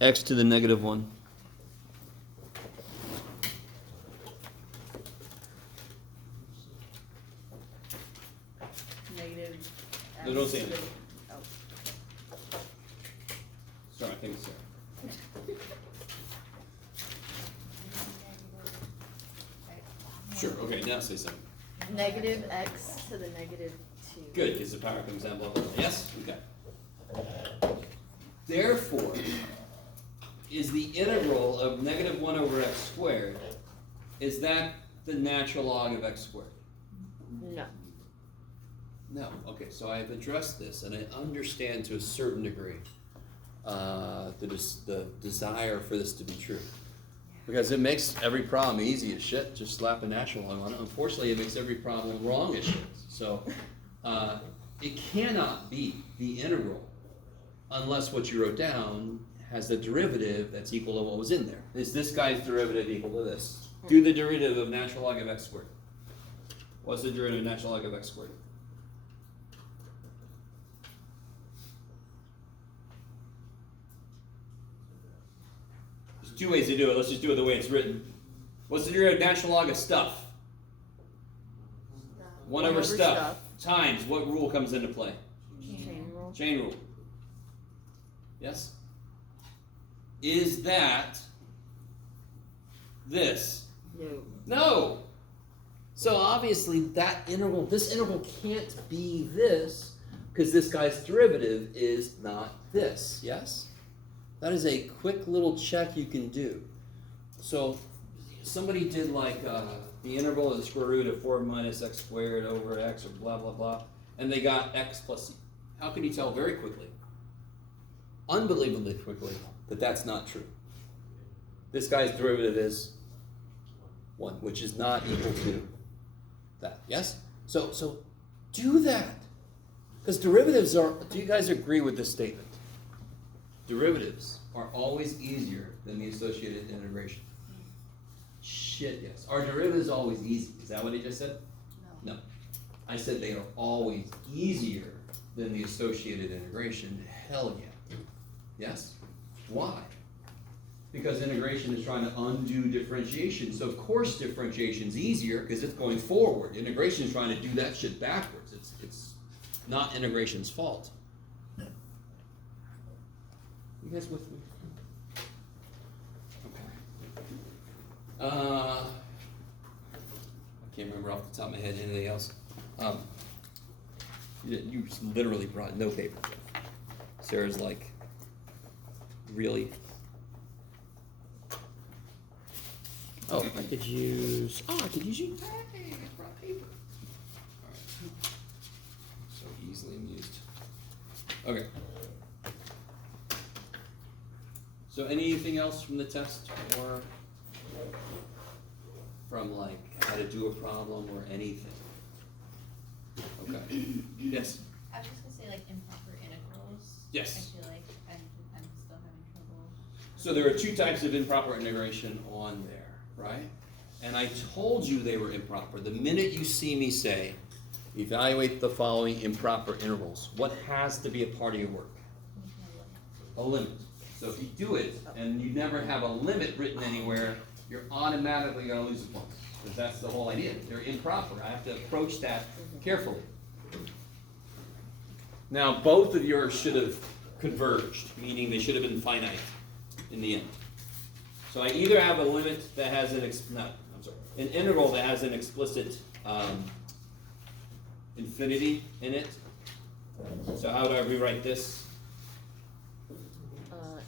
x to the negative 1. Negative No, don't x say to the- anything. oh. Sorry, I think it's there. Sure, okay, now say something. Negative x to the negative 2. Good, because the power comes down, blah, blah, blah. Yes? Okay. Therefore, is the integral of negative 1 over x squared, is that the natural log of x squared? No. No. Okay, so I've addressed this, and I understand to a certain degree the desire for this to be true. Because it makes every problem easy as shit. Just slap a natural log on it. Unfortunately, it makes every problem wrong as shit. So it cannot be the integral unless what you wrote down has the derivative that's equal to what was in there. Is this guy's derivative equal to this? Do the derivative of natural log of x squared. What's the derivative of natural log of x squared? There's two ways to do it. Let's just do it the way it's written. What's the derivative of natural log of stuff? 1 over stuff times what rule comes into play? Chain rule. Chain rule. Yes? Is that this? No. No! So obviously this integral can't be this because this guy's derivative is not this. Yes? That is a quick little check you can do. So somebody did like the integral of the square root of 4 minus x squared over x or blah, blah, blah, and they got x plus c. How can you tell very quickly, unbelievably quickly, that that's not true? This guy's derivative is 1, which is not equal to that. Yes? So do that. Because derivatives are, do you guys agree with this statement? Derivatives are always easier than the associated integration. Shit, yes. Are derivatives always easy? Is that what he just said? No. No. I said they are always easier than the associated integration. Hell yeah. Yes? Why? Because integration is trying to undo differentiation. So of course differentiation is easier because it's going forward. Integration is trying to do that shit backwards. It's not integration's fault. You guys with me? Okay. I can't remember off the top of my head anything else. You literally brought no paper. Sarah's like, really? Oh, I could use. Oh, I could use you. Hey, I brought paper. All right. So easily amused. Okay. So anything else from the test, or from like how to do a problem or anything? Okay. Yes. I was just gonna say like improper integrals. Yes. I feel like I'm still having trouble. So there are two types of improper integration on there, right? And I told you they were improper. The minute you see me say, evaluate the following improper intervals, what has to be a part of your work? A limit. So if you do it and you never have a limit written anywhere, you're automatically going to lose a point. Because that's the whole idea. They're improper. I have to approach that carefully. Now, both of yours should have converged, meaning they should have been finite in the end. So I either have a limit that has an integral that has an explicit infinity in it. So how do I rewrite this?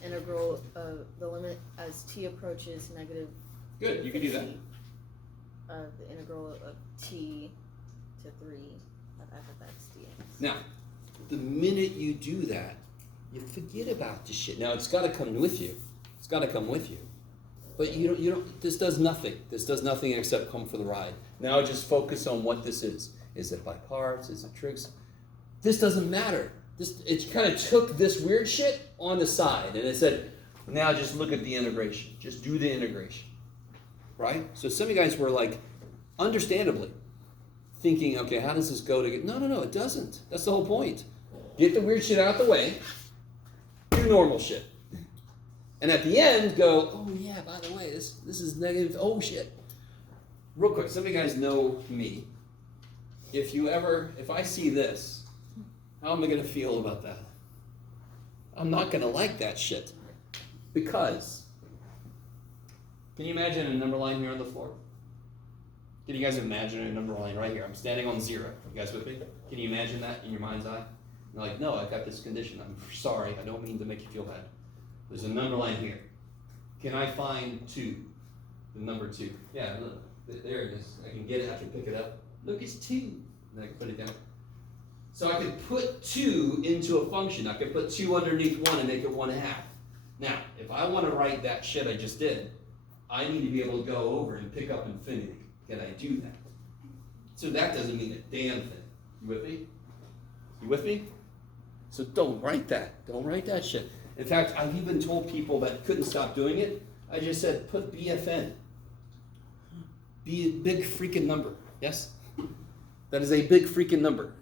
Integral of the limit as t approaches negative. Good, you can do that. The integral of t to 3 of f of x dx. Now, the minute you do that, you forget about this shit. Now, it's got to come with you. It's got to come with you. But you don't. This does nothing. This does nothing except come for the ride. Now, just focus on what this is. Is it by parts? Is it tricks? This doesn't matter. It kind of took this weird shit on the side, and it said, now just look at the integration. Just do the integration. Right? So some of you guys were like, understandably, thinking, okay, how does this go to get... No, it doesn't. That's the whole point. Get the weird shit out the way. Do normal shit. And at the end, go, oh yeah, by the way, this is negative. Oh shit. Real quick, some of you guys know me. If I see this, how am I going to feel about that? I'm not going to like that shit. Because, can you imagine a number line here on the floor? Can you guys imagine a number line right here? I'm standing on 0. You guys with me? Can you imagine that in your mind's eye? You're like, no, I've got this condition. I'm sorry. I don't mean to make you feel bad. There's a number line here. Can I find 2? The number 2. Yeah, look. There it is. I can get it. I can pick it up. Look, it's 2. And then I can put it down. So I could put 2 into a function. I could put 2 underneath 1 and make it 1/2. Now, if I want to write that shit I just did, I need to be able to go over and pick up infinity. Can I do that? So that doesn't mean a damn thing. You with me? You with me? So don't write that. Don't write that shit. In fact, I've even told people that couldn't stop doing it. I just said, put BFN. Be a big freaking number. Yes? That is a big freaking number.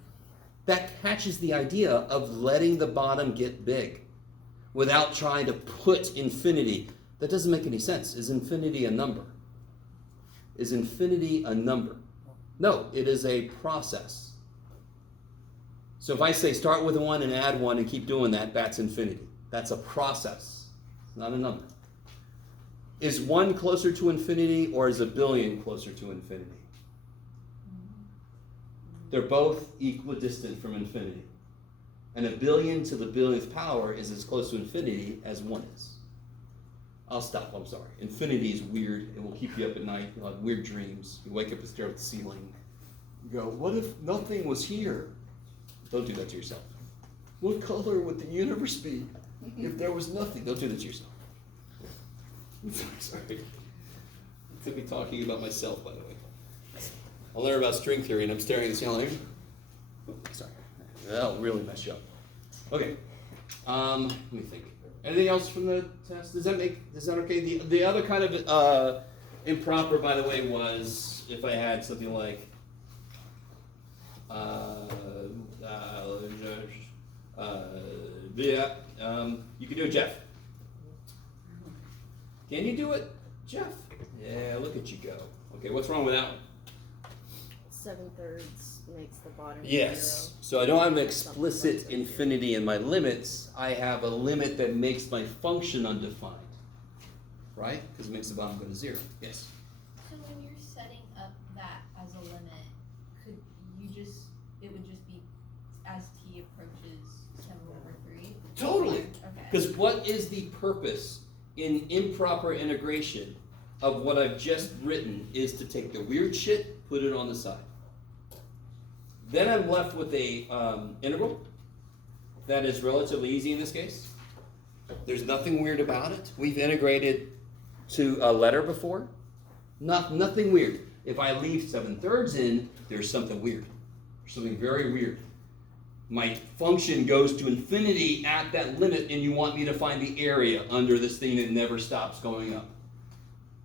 That catches the idea of letting the bottom get big without trying to put infinity. That doesn't make any sense. Is infinity a number? Is infinity a number? No, it is a process. So if I say start with 1 and add 1 and keep doing that, that's infinity. That's a process, not a number. Is 1 closer to infinity or is a billion closer to infinity? They're both equidistant from infinity. And a billion to the billionth power is as close to infinity as 1 is. I'll stop, I'm sorry. Infinity is weird. It will keep you up at night. You'll have weird dreams. You wake up and stare at the ceiling. You go, what if nothing was here? Don't do that to yourself. What color would the universe be if there was nothing? Don't do that to yourself. Sorry. I could be talking about myself, by the way. I'll learn about string theory and I'm staring at the ceiling. Sorry. That'll really mess you up. Okay. Let me think. Anything else from the test? Is that okay? The other kind of improper, by the way, was if I had something like you can do it, Jeff. Can you do it, Jeff? Yeah, look at you go. Okay, what's wrong with that one? 7/3 makes the bottom Yes. 0. So I don't have an explicit infinity in my limits. I have a limit that makes my function undefined. Right? Because it makes the bottom go to 0. Yes. So when you're setting up that as a limit, it would just be as t approaches 7/3? Totally. Okay. Because what is the purpose in improper integration of what I've just written is to take the weird shit, put it on the side. Then I'm left with a integral that is relatively easy in this case. There's nothing weird about it. We've integrated to a letter before. Nothing weird. If I leave 7/3 in, there's something weird. There's something very weird. My function goes to infinity at that limit, and you want me to find the area under this thing that never stops going up.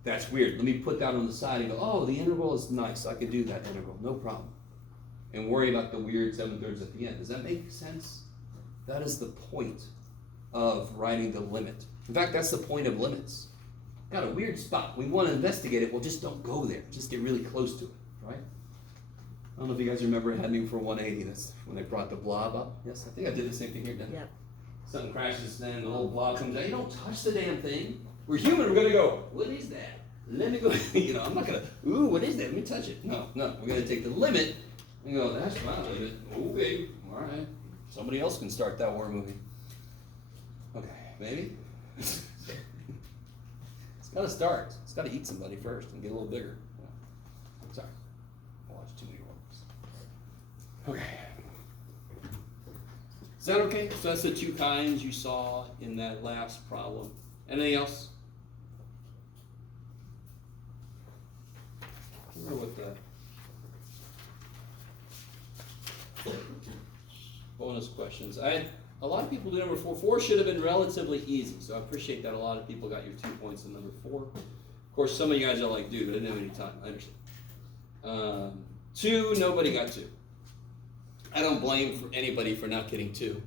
That's weird. Let me put that on the side and go, oh, the integral is nice. I can do that integral, no problem. And worry about the weird 7/3 at the end. Does that make sense? That is the point of writing the limit. In fact, that's the point of limits. Got a weird spot. We want to investigate it. Well, just don't go there. Just get really close to it, right? I don't know if you guys remember heading for 180. That's when they brought the blob up. Yes, I think I did the same thing here, didn't I? Yep. Something crashes, then the little blob comes out. You don't touch the damn thing. We're human. We're going to go, what is that? Let me go, I'm not going to, ooh, what is that? Let me touch it. No. We're going to take the limit and go, that's my limit. Okay, all right. Somebody else can start that war movie. Okay, maybe? It's got to start. It's got to eat somebody first and get a little bigger. Sorry. I watched too many wars. Okay. Is that okay? So that's the 2 kinds you saw in that last problem. Anything else? I wonder what the bonus questions. A lot of people do number 4. 4 should have been relatively easy, so I appreciate that a lot of people got your 2 points in number 4. Of course, some of you guys are like, dude, I didn't have any time. I understand. 2, nobody got 2. I don't blame anybody for not getting 2.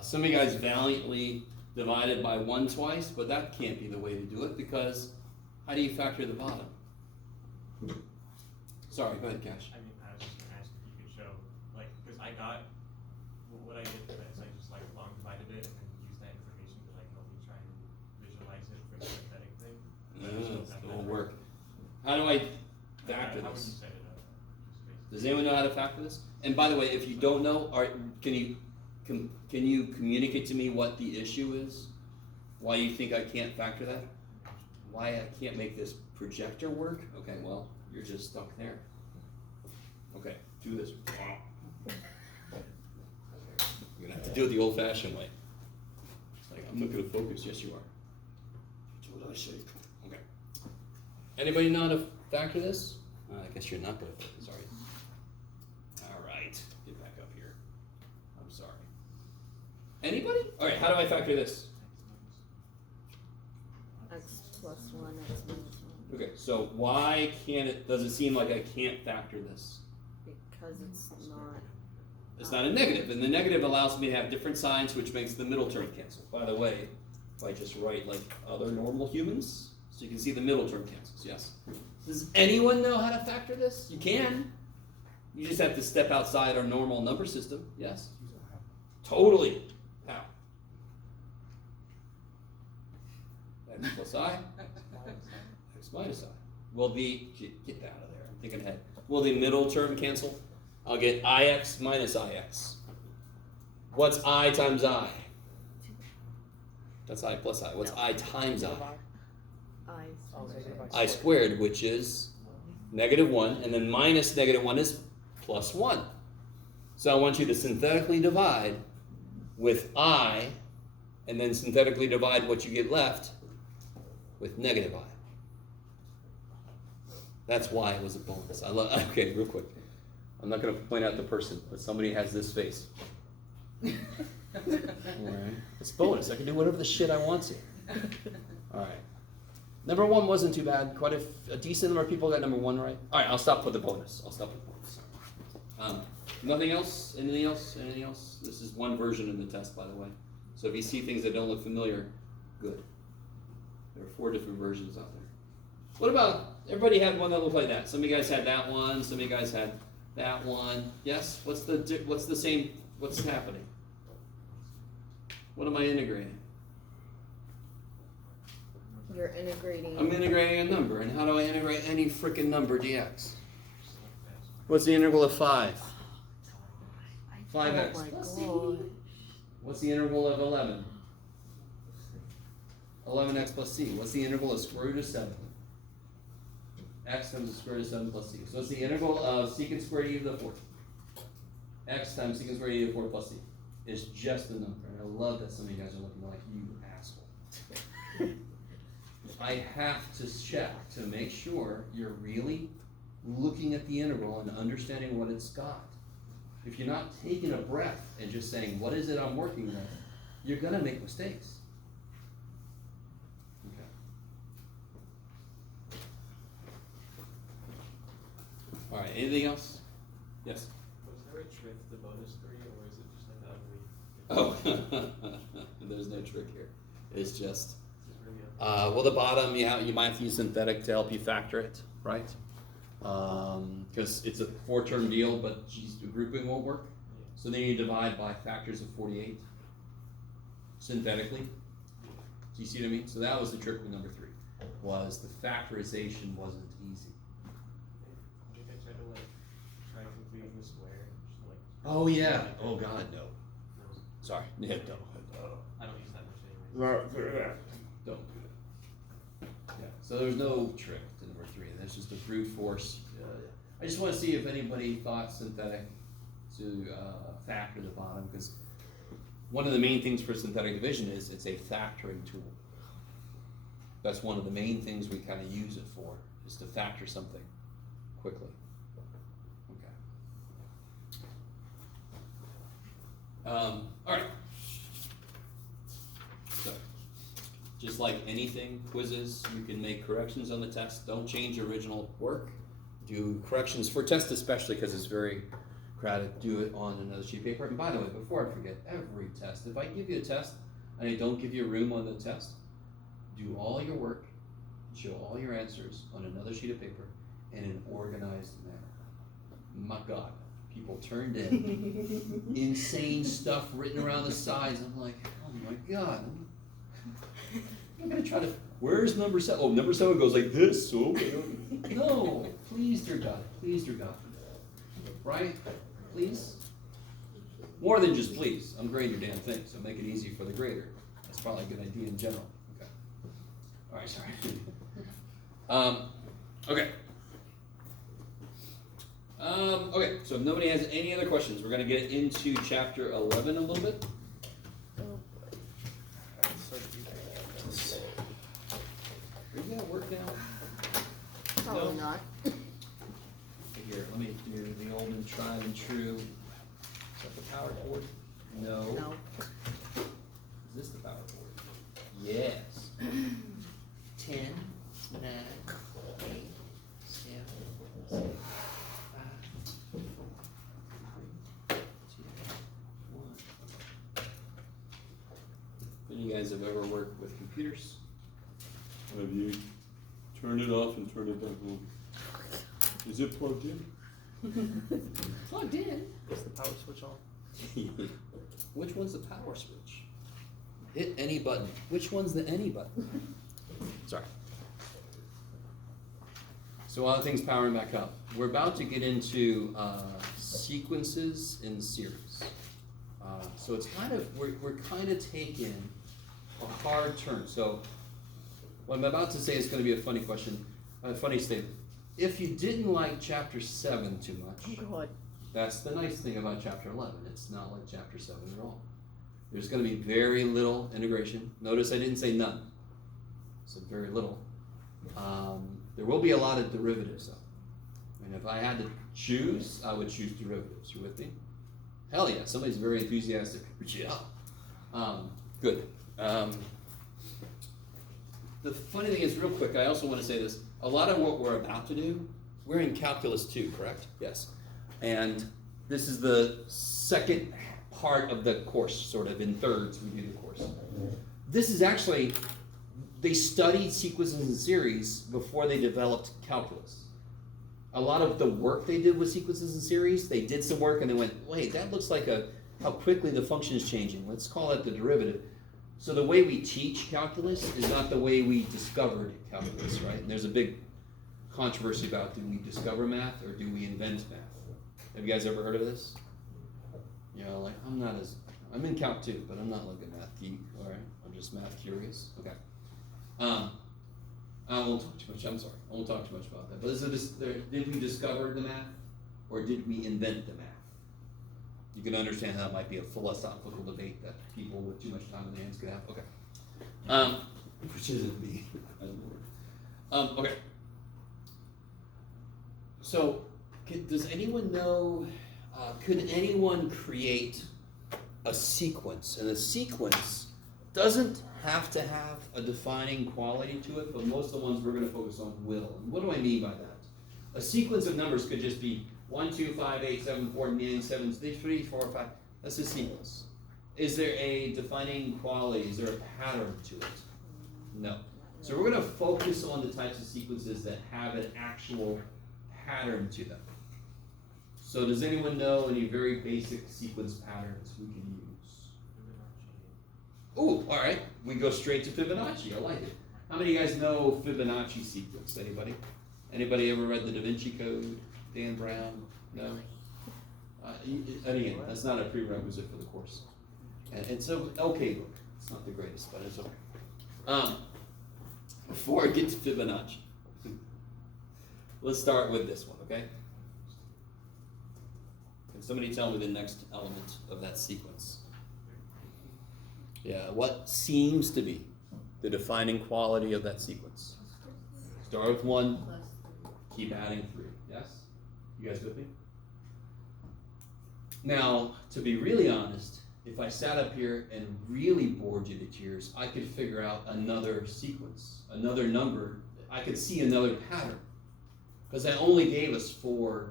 Some of you guys valiantly divided by 1 twice, but that can't be the way to do it because how do you factor the bottom? Sorry, go ahead, Cash. I mean, I was just gonna ask if you could show, like, because I got, what I did for this, I just like long divided it and then used that information to like help me try and visualize it for the synthetic thing. But I just don't have It that won't right. work. How do I factor How would you this? set it up? Just basically. Does anyone know how to factor this? And by the way, if you don't know, can you communicate to me what the issue is? Why you think I can't factor that? Why I can't make this projector work? Okay, well, you're just stuck there. Okay, do this. You're gonna have to do it the old-fashioned way. It's like, I'm not gonna focus. Yes, you are. Do what I say. Okay. Anybody know how to factor this? I guess you're not gonna focus, are you? All right, get back up here. I'm sorry. Anybody? All right, how do I factor this? X plus 1, X minus 1. Okay, so why can't it, does it seem like I can't factor this? Because it's not. It's not a negative, and the negative allows me to have different signs, which makes the middle term cancel. By the way, if I just write like other normal humans, so you can see the middle term cancels, yes? Does anyone know how to factor this? You can. You just have to step outside our normal number system, yes? Totally. How? X plus I, X minus I. Will the, get that out of there, I'm thinking ahead. Will the middle term cancel? I'll get IX minus IX. What's I times I? That's I plus I. What's I times I? I squared, which is -1, and then minus -1 is +1. So I want you to synthetically divide with I, and then synthetically divide what you get left with -I. That's why it was a bonus. I love. Okay, real quick. I'm not going to point out the person, but somebody has this face. All right. It's bonus. I can do whatever the shit I want to. All right. Number 1 wasn't too bad. Quite a decent number of people got number 1 right. All right, I'll stop with the bonus. Nothing else? Anything else? Anything else? This is one version of the test, by the way. So if you see things that don't look familiar, good. There are 4 different versions out there. What about, everybody had one that looked like that. Some of you guys had that one. Some of you guys had that one. Yes? What's the same, what's happening? What am I integrating? You're integrating. I'm integrating a number, and how do I integrate any freaking number dx? What's the integral of 5? 5x Oh my plus c. God. What's the integral of 11? 11x plus c. What's the integral of square root of 7? X times the square root of 7 plus c. So what's the integral of secant squared e to the 4th? X times secant squared e to the 4th plus c. It's just a number, and I love that some of you guys are looking like, you asshole. I have to check to make sure you're really looking at the integral and understanding what it's got. If you're not taking a breath and just saying, what is it I'm working with, you're gonna make mistakes. Okay. All right, anything else? Yes? Was there a trick to the bonus 3, or is it just like the ugly? Oh, there's no trick here. It's just, Is this really ugly? well, the bottom, you might have to use synthetic to help you factor it, right? Because it's a 4-term deal, but geez, the grouping won't work. So then you divide by factors of 48 synthetically. Do you see what I mean? So that was the trick with number 3, was the factorization wasn't easy. I think I tried to like try completing the square. Just like. Oh yeah. Oh God, no. No, Sorry. Yeah, don't. I don't use that much anyway. Don't do it. Yeah. So there's no trick to number 3. That's just a brute force. I just want to see if anybody thought synthetic to factor the bottom, because one of the main things for synthetic division is it's a factoring tool. That's one of the main things we kind of use it for, is to factor something quickly. Okay. All right. So, just like anything, quizzes, you can make corrections on the test. Don't change your original work. Do corrections for tests, especially because it's very crowded. Do it on another sheet of paper. And by the way, before I forget, every test, if I give you a test, and I don't give you room on the test, do all your work, show all your answers on another sheet of paper in an organized manner. My God, people turned in insane stuff written around the sides. I'm like, oh my God. I'm gonna try to, where's number 7? Oh, number 7 goes like this. So no, please, dear God, right? Please? More than just please. I'm grading your damn thing, so make it easy for the grader. That's probably a good idea in general. Okay. All right, sorry. Okay. Okay, so if nobody has any other questions, we're going to get into chapter 11 a little bit. Are you at work now? Probably No. not. Here, let me do the old and tried and true. Is that the power cord? No. No. Is this the power cord? Yes. 10, 9, 8, 7, 6, 5, 4, 3, 2, 1. Any of you guys have ever worked with computers? Have you turned it off and turned it back on? Is it plugged in? Plugged in. Is the power switch on? Which one's the power switch? Hit any button. Which one's the any button? Sorry. So while the thing's powering back up, we're about to get into sequences in series. So it's kind of, we're kind of taking a hard turn. So what I'm about to say is going to be a funny question, a funny statement. If you didn't like chapter 7 too much, Oh God. that's the nice thing about chapter 11. It's not like chapter 7 at all. There's going to be very little integration. Notice I didn't say none. I said very little. There will be a lot of derivatives though. And if I had to choose, I would choose derivatives. You with me? Hell yeah, somebody's very enthusiastic. Yeah. Good. The funny thing is, real quick, I also want to say this. A lot of what we're about to do, we're in Calculus 2, correct? Yes. And this is the second part of the course, sort of in thirds we do the course. This is actually, they studied sequences and series before they developed calculus. A lot of the work they did with sequences and series, they did some work and they went, wait, that looks like how quickly the function is changing. Let's call it the derivative. So the way we teach calculus is not the way we discovered calculus, right? And there's a big controversy about, do we discover math or do we invent math? Have you guys ever heard of this? You know, like, I'm in Calc 2, but I'm not like a math geek, all right? I'm just math curious, okay. I won't talk too much, I'm sorry. I won't talk too much about that. But did we discover the math or did we invent the math? You can understand how that might be a philosophical debate that people with too much time on their hands could have. Okay. Which isn't me. Okay. So, does anyone know, could anyone create a sequence? And a sequence doesn't have to have a defining quality to it, but most of the ones we're going to focus on will. And what do I mean by that? A sequence of numbers could just be 1, 2, 5, 8, 7, 4, 9, 7, 3, 4, 5. That's a sequence. Is there a defining quality? Is there a pattern to it? No. So we're going to focus on the types of sequences that have an actual pattern to them. So does anyone know any very basic sequence patterns we can use? Ooh, all right. We go straight to Fibonacci. I like it. How many of you guys know Fibonacci sequence? Anybody? Anybody ever read the Da Vinci Code? Dan Brown? No? And again, that's not a prerequisite for the course. And it's an okay book. It's not the greatest, but it's okay. Before I get to Fibonacci, let's start with this one, okay? Can somebody tell me the next element of that sequence? Yeah, what seems to be the defining quality of that sequence? Start with 1, keep adding 3, yes? You guys with me? Now, to be really honest, if I sat up here and really bored you to tears, I could figure out another sequence, another number. I could see another pattern. Because I only gave us 4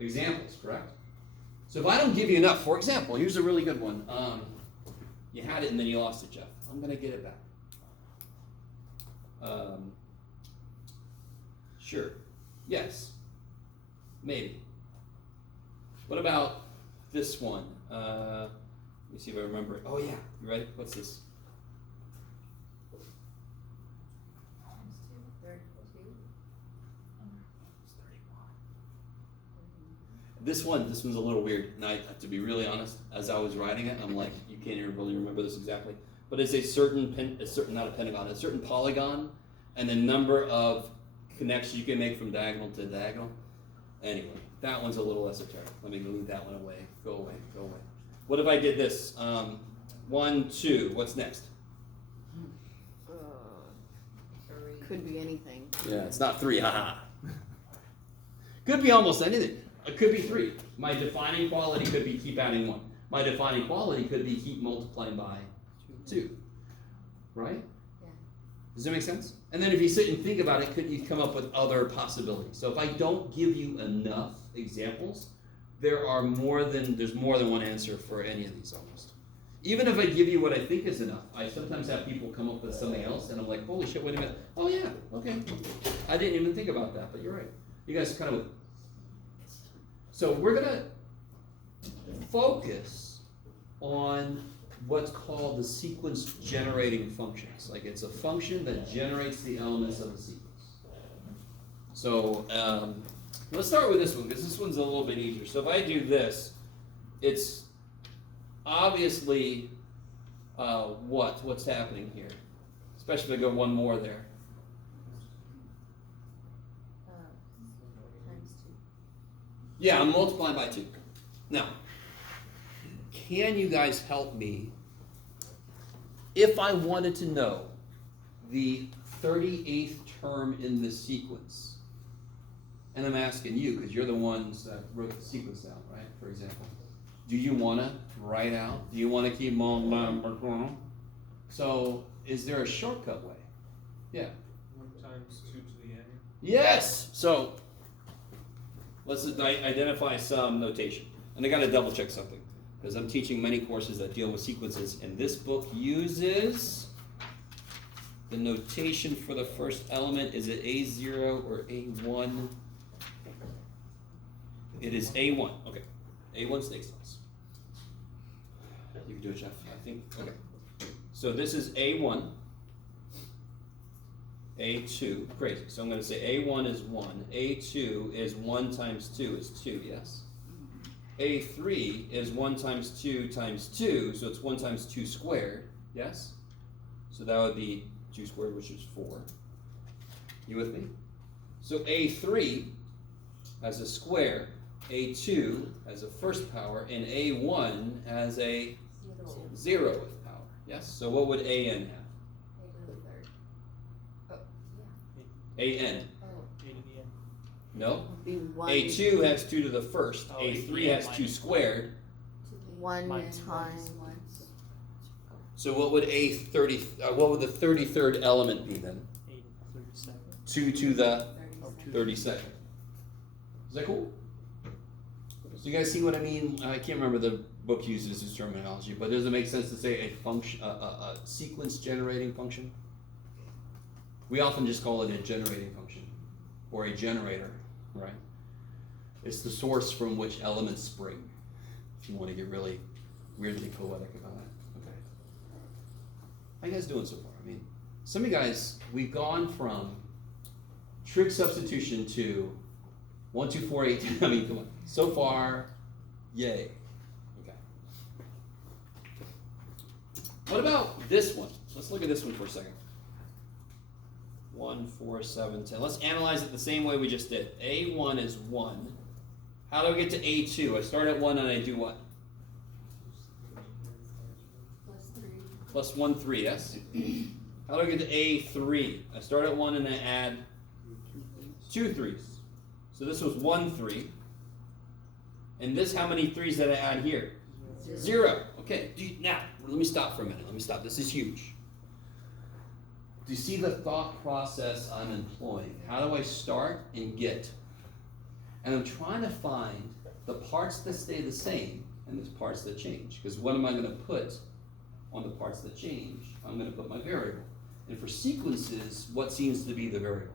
examples, correct? So if I don't give you enough, for example, here's a really good one. You had it and then you lost it, Jeff. I'm gonna get it back. Sure. Yes. Maybe. What about this one? Let me see if I remember it. Oh yeah, you ready? What's this? Times 2. 32. This one's a little weird, and I have to be really honest. As I was writing it, I'm like, you can't even really remember this exactly. But it's a certain not a pentagon, a certain polygon, and the number of connections you can make from diagonal to diagonal. Anyway, that one's a little esoteric. Let me leave that one away. Go away. Go away. What if I did this? 1, 2. What's next? Could be anything. Yeah, it's not 3. Haha. Could be almost anything. It could be 3. My defining quality could be keep adding 1. My defining quality could be keep multiplying by 2. Right? Yeah. Does that make sense? And then if you sit and think about it, could you come up with other possibilities? So if I don't give you enough examples, there's more than one answer for any of these almost. Even if I give you what I think is enough, I sometimes have people come up with something else and I'm like, holy shit, wait a minute. Oh yeah, okay. I didn't even think about that, but you're right. You guys kind of. So we're gonna focus on what's called the sequence generating functions. Like it's a function that generates the elements of a sequence. So let's start with this one because this one's a little bit easier. So if I do this, it's obviously what's happening here, especially if I go one more there. Times 2. Yeah, I'm multiplying by 2. Now, can you guys help me if I wanted to know the 38th term in the sequence? And I'm asking you, because you're the ones that wrote the sequence down, right? For example. Do you want to write out? Do you want to keep multiplying? So, is there a shortcut way? Yeah. 1 times 2 to the n. Yes! So, let's identify some notation. And I got to double check something. Because I'm teaching many courses that deal with sequences, and this book uses the notation for the first element. Is it A0 or A1? It is A1. Okay. A1 snake slice. You can do it, Jeff. I think. Okay. So this is A1. A2. Crazy. So I'm going to say A1 is 1. A2 is 1 times 2 is 2, yes? A3 is 1 times 2 times 2, so it's 1 times 2 squared, yes? So that would be 2 squared, which is 4. You with me? So A3 has a square, A2 has a first power, and A1 has a 0th power, yes? So what would AN have? AN. A to the n. No? Be 1. A2 has 2 to the first, Oh, A3 yeah, has 2 minus. squared. 1 Minus times. So what would what would the 33rd element be then? 8 to the 32nd. 2 to the Oh, 2 32nd. Is that cool? So you guys see what I mean? I can't remember the book uses this terminology, but does it make sense to say a function, a sequence generating function? We often just call it a generating function or a generator, right? It's the source from which elements spring. If you want to get really weirdly poetic about it. Okay. How you guys doing so far? I mean, some of you guys, we've gone from trig substitution to 1, 2, 4, 8. I mean, come on. So far, yay. Okay. What about this one? Let's look at this one for a second. 1, 4, 7, 10. Let's analyze it the same way we just did. A1 is 1. How do I get to A2? I start at 1 and I do what? Plus 1, 3, yes? How do I get to A3? I start at 1 and I add 2 3s. So this was 1, 3. And this, how many 3s did I add here? 0. Okay, now, let me stop for a minute. Let me stop. This is huge. Do you see the thought process I'm employing? How do I start and get? And I'm trying to find the parts that stay the same and the parts that change. Because what am I going to put on the parts that change, I'm going to put my variable. And for sequences, what seems to be the variable?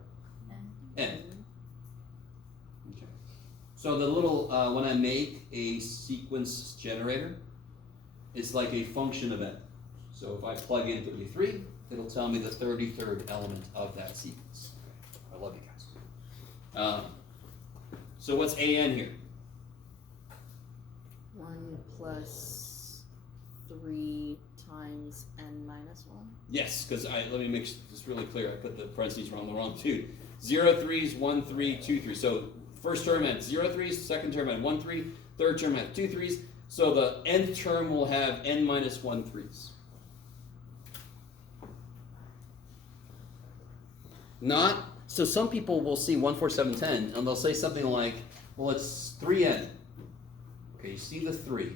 N. Okay. So the little, when I make a sequence generator, it's like a function of N. So if I plug in 33, it'll tell me the 33rd element of that sequence. I love you guys. So what's AN here? 1 plus 3 times n minus 1. Yes, because let me make this really clear. I put the parentheses wrong, the wrong two. 0 3s, 1 3, 2 3. So first term had 0 3s, second term had 1 3, third term had 2 3s. So the nth term will have n minus 1 3s. Not, so some people will see 1 4 7 10 and they'll say something like, well, it's 3n. Okay, you see the 3.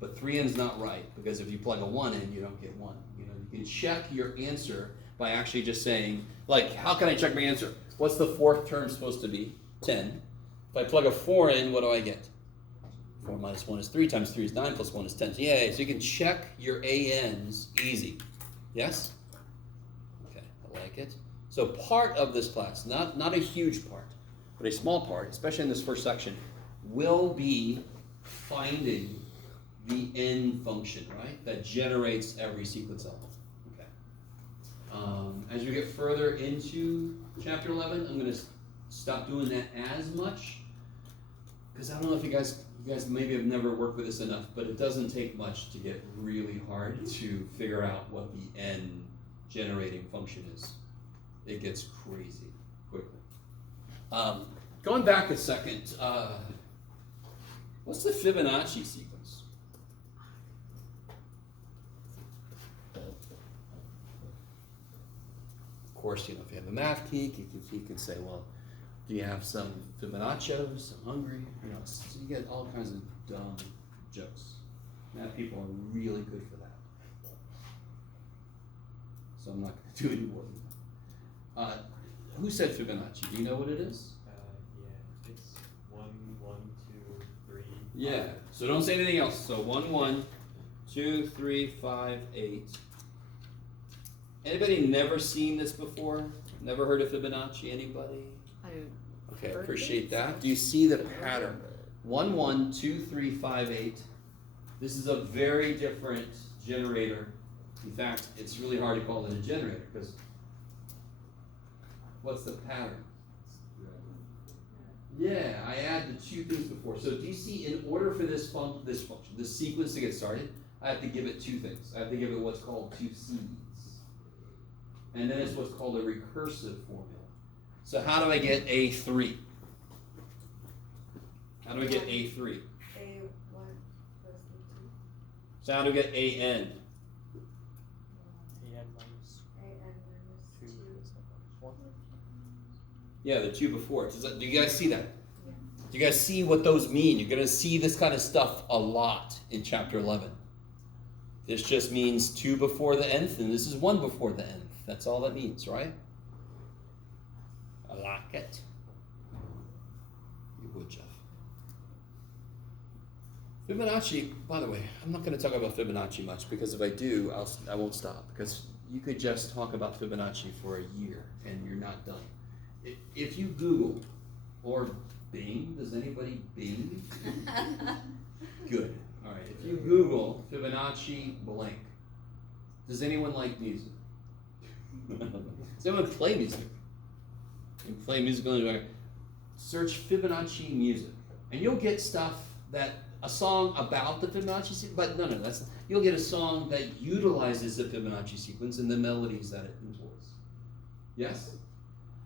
But 3n's not right, because if you plug a 1 in, you don't get 1. You know, you can check your answer by actually just saying, like, how can I check my answer? What's the fourth term supposed to be? 10. If I plug a 4 in, what do I get? 4 minus 1 is 3 times 3 is 9 plus 1 is 10. Yay, so you can check your ANs easy. Yes? Okay, I like it. So part of this class, not a huge part, but a small part, especially in this first section, will be finding the n function, right? That generates every sequence element. Okay. As we get further into chapter 11, I'm going to stop doing that as much, because I don't know if you guys maybe have never worked with this enough, but it doesn't take much to get really hard to figure out what the n generating function is. It gets crazy quickly. Going back a second, what's the Fibonacci sequence? Of course, you know, if you have a math geek, you can say, well, do you have some Fibonaccios, some hungry? You know, so you get all kinds of dumb jokes. Math people are really good for that. So I'm not going to do any more than that. Who said Fibonacci? Do you know what it is? Yeah, it's 1 1 2 3. Yeah. So don't say anything else. So 1 1 2 3 5 8. Anybody never seen this before? Never heard of Fibonacci? Anybody? Okay, appreciate that. Do you see the pattern? 1 1 2 3 5 8. This is a very different generator. In fact, it's really hard to call it a generator because what's the pattern? Yeah, I add the two things before. So do you see, in order for this sequence to get started, I have to give it two things. I have to give it what's called two seeds. And then it's what's called a recursive formula. So how do I get A3? How do I get A3? A1 plus A2. So how do I get AN? AN minus AN minus 2 2. is 1. Yeah, the two before. Do you guys see that? Do you guys see what those mean? You're going to see this kind of stuff a lot in chapter 11. This just means 2 before the nth, and this is 1 before the nth. That's all that means, right? I like it. You would, Jeff. Fibonacci, by the way, I'm not going to talk about Fibonacci much, because if I do, I won't stop, because you could just talk about Fibonacci for a year and you're not done. If you Google or Bing, does anybody Bing? Good. All right. If you Google Fibonacci blank, does anyone like music? Does anyone play music? You play musical instrument. Search Fibonacci music, and you'll get stuff that a song about the Fibonacci sequence. But no, you'll get a song that utilizes the Fibonacci sequence and the melodies that it employs. Yes.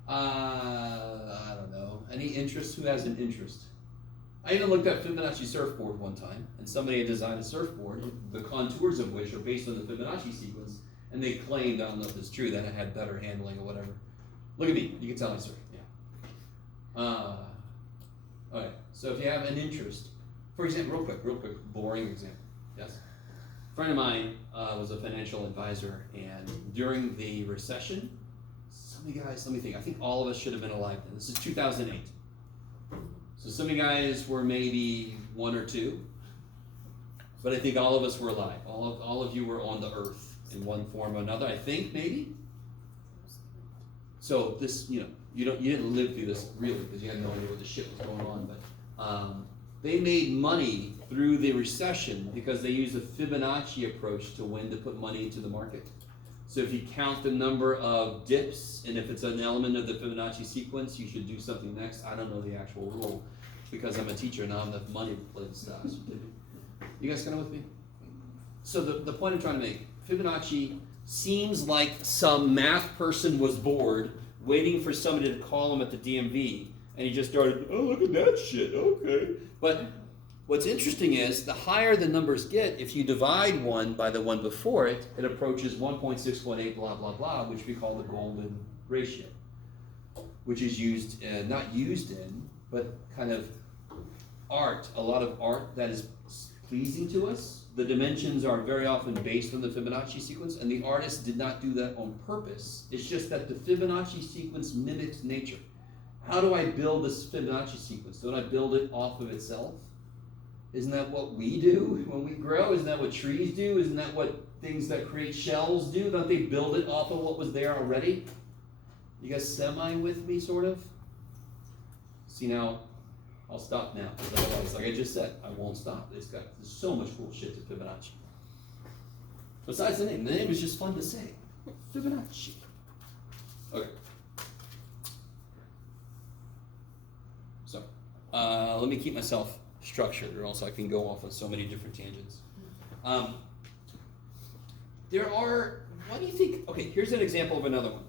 I don't know. Any interest? Who has an interest? I even looked at Fibonacci surfboard one time, and somebody had designed a surfboard, the contours of which are based on the Fibonacci sequence, and they claimed, I don't know if it's true, that it had better handling or whatever. Look at me. You can tell I surf. Yeah. Alright, so if you have an interest, for example, real quick, boring example. Yes? A friend of mine was a financial advisor, and during the recession, some of you guys, let me think, I think all of us should have been alive then. This is 2008. So some of you guys were maybe 1 or 2. but I think all of us were alive. All of you were on the earth in one form or another. I think maybe. So this, you didn't live through this really because you had no idea what the shit was going on. But they made money through the recession because they used a Fibonacci approach to when to put money into the market. So if you count the number of dips, and if it's an element of the Fibonacci sequence, you should do something next. I don't know the actual rule because I'm a teacher and I don't have enough money to play the stocks. You guys kind of with me? So the point I'm trying to make, Fibonacci seems like some math person was bored, waiting for somebody to call him at the DMV, and he just started, oh, look at that shit, okay. But what's interesting is, the higher the numbers get, if you divide one by the one before it, it approaches 1.618 blah, blah, blah, which we call the golden ratio, which is used, not used in, but kind of art, a lot of art that is pleasing to us. The dimensions are very often based on the Fibonacci sequence, and the artist did not do that on purpose. It's just that the Fibonacci sequence mimics nature. How do I build this Fibonacci sequence? Don't I build it off of itself? Isn't that what we do when we grow? Isn't that what trees do? Isn't that what things that create shells do? Don't they build it off of what was there already? You guys semi with me, sort of? See, now, I'll stop now, because otherwise, like I just said, I won't stop. There's so much cool shit to Fibonacci. Besides the name is just fun to say. Fibonacci. Okay. So, let me keep myself structured, or else I can go off on so many different tangents. What do you think? Okay, here's an example of another one.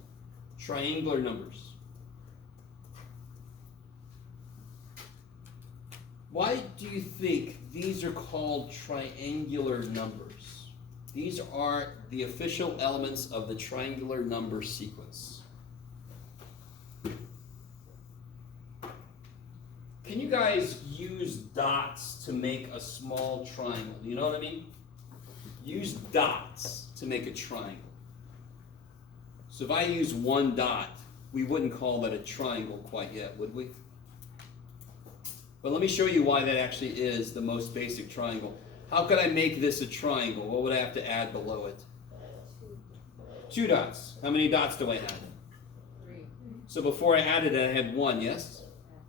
Triangular numbers. Why do you think these are called triangular numbers? These are the official elements of the triangular number sequence. Can you guys use dots to make a small triangle? You know what I mean? Use dots to make a triangle. So if I use one dot, we wouldn't call that a triangle quite yet, would we? But let me show you why that actually is the most basic triangle. How could I make this a triangle? What would I have to add below it? 2 dots. How many dots do I have? 3. So before I added it, I had 1, yes?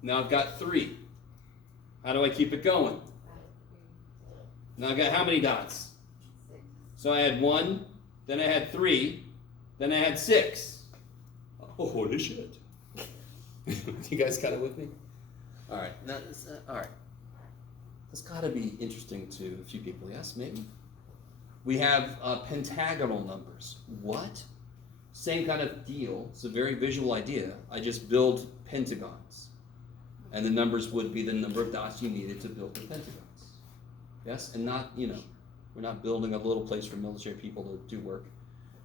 Now I've got 3. How do I keep it going? Now I've got how many dots? 6. So I had 1, then I had 3, then I had 6. Oh, holy shit. You guys kind of with me? All right, now, all right. That's got to be interesting to a few people, yes, maybe? We have pentagonal numbers. What? Same kind of deal. It's a very visual idea. I just build pentagons. And the numbers would be the number of dots you needed to build the pentagons. Yes? And not, we're not building a little place for military people to do work.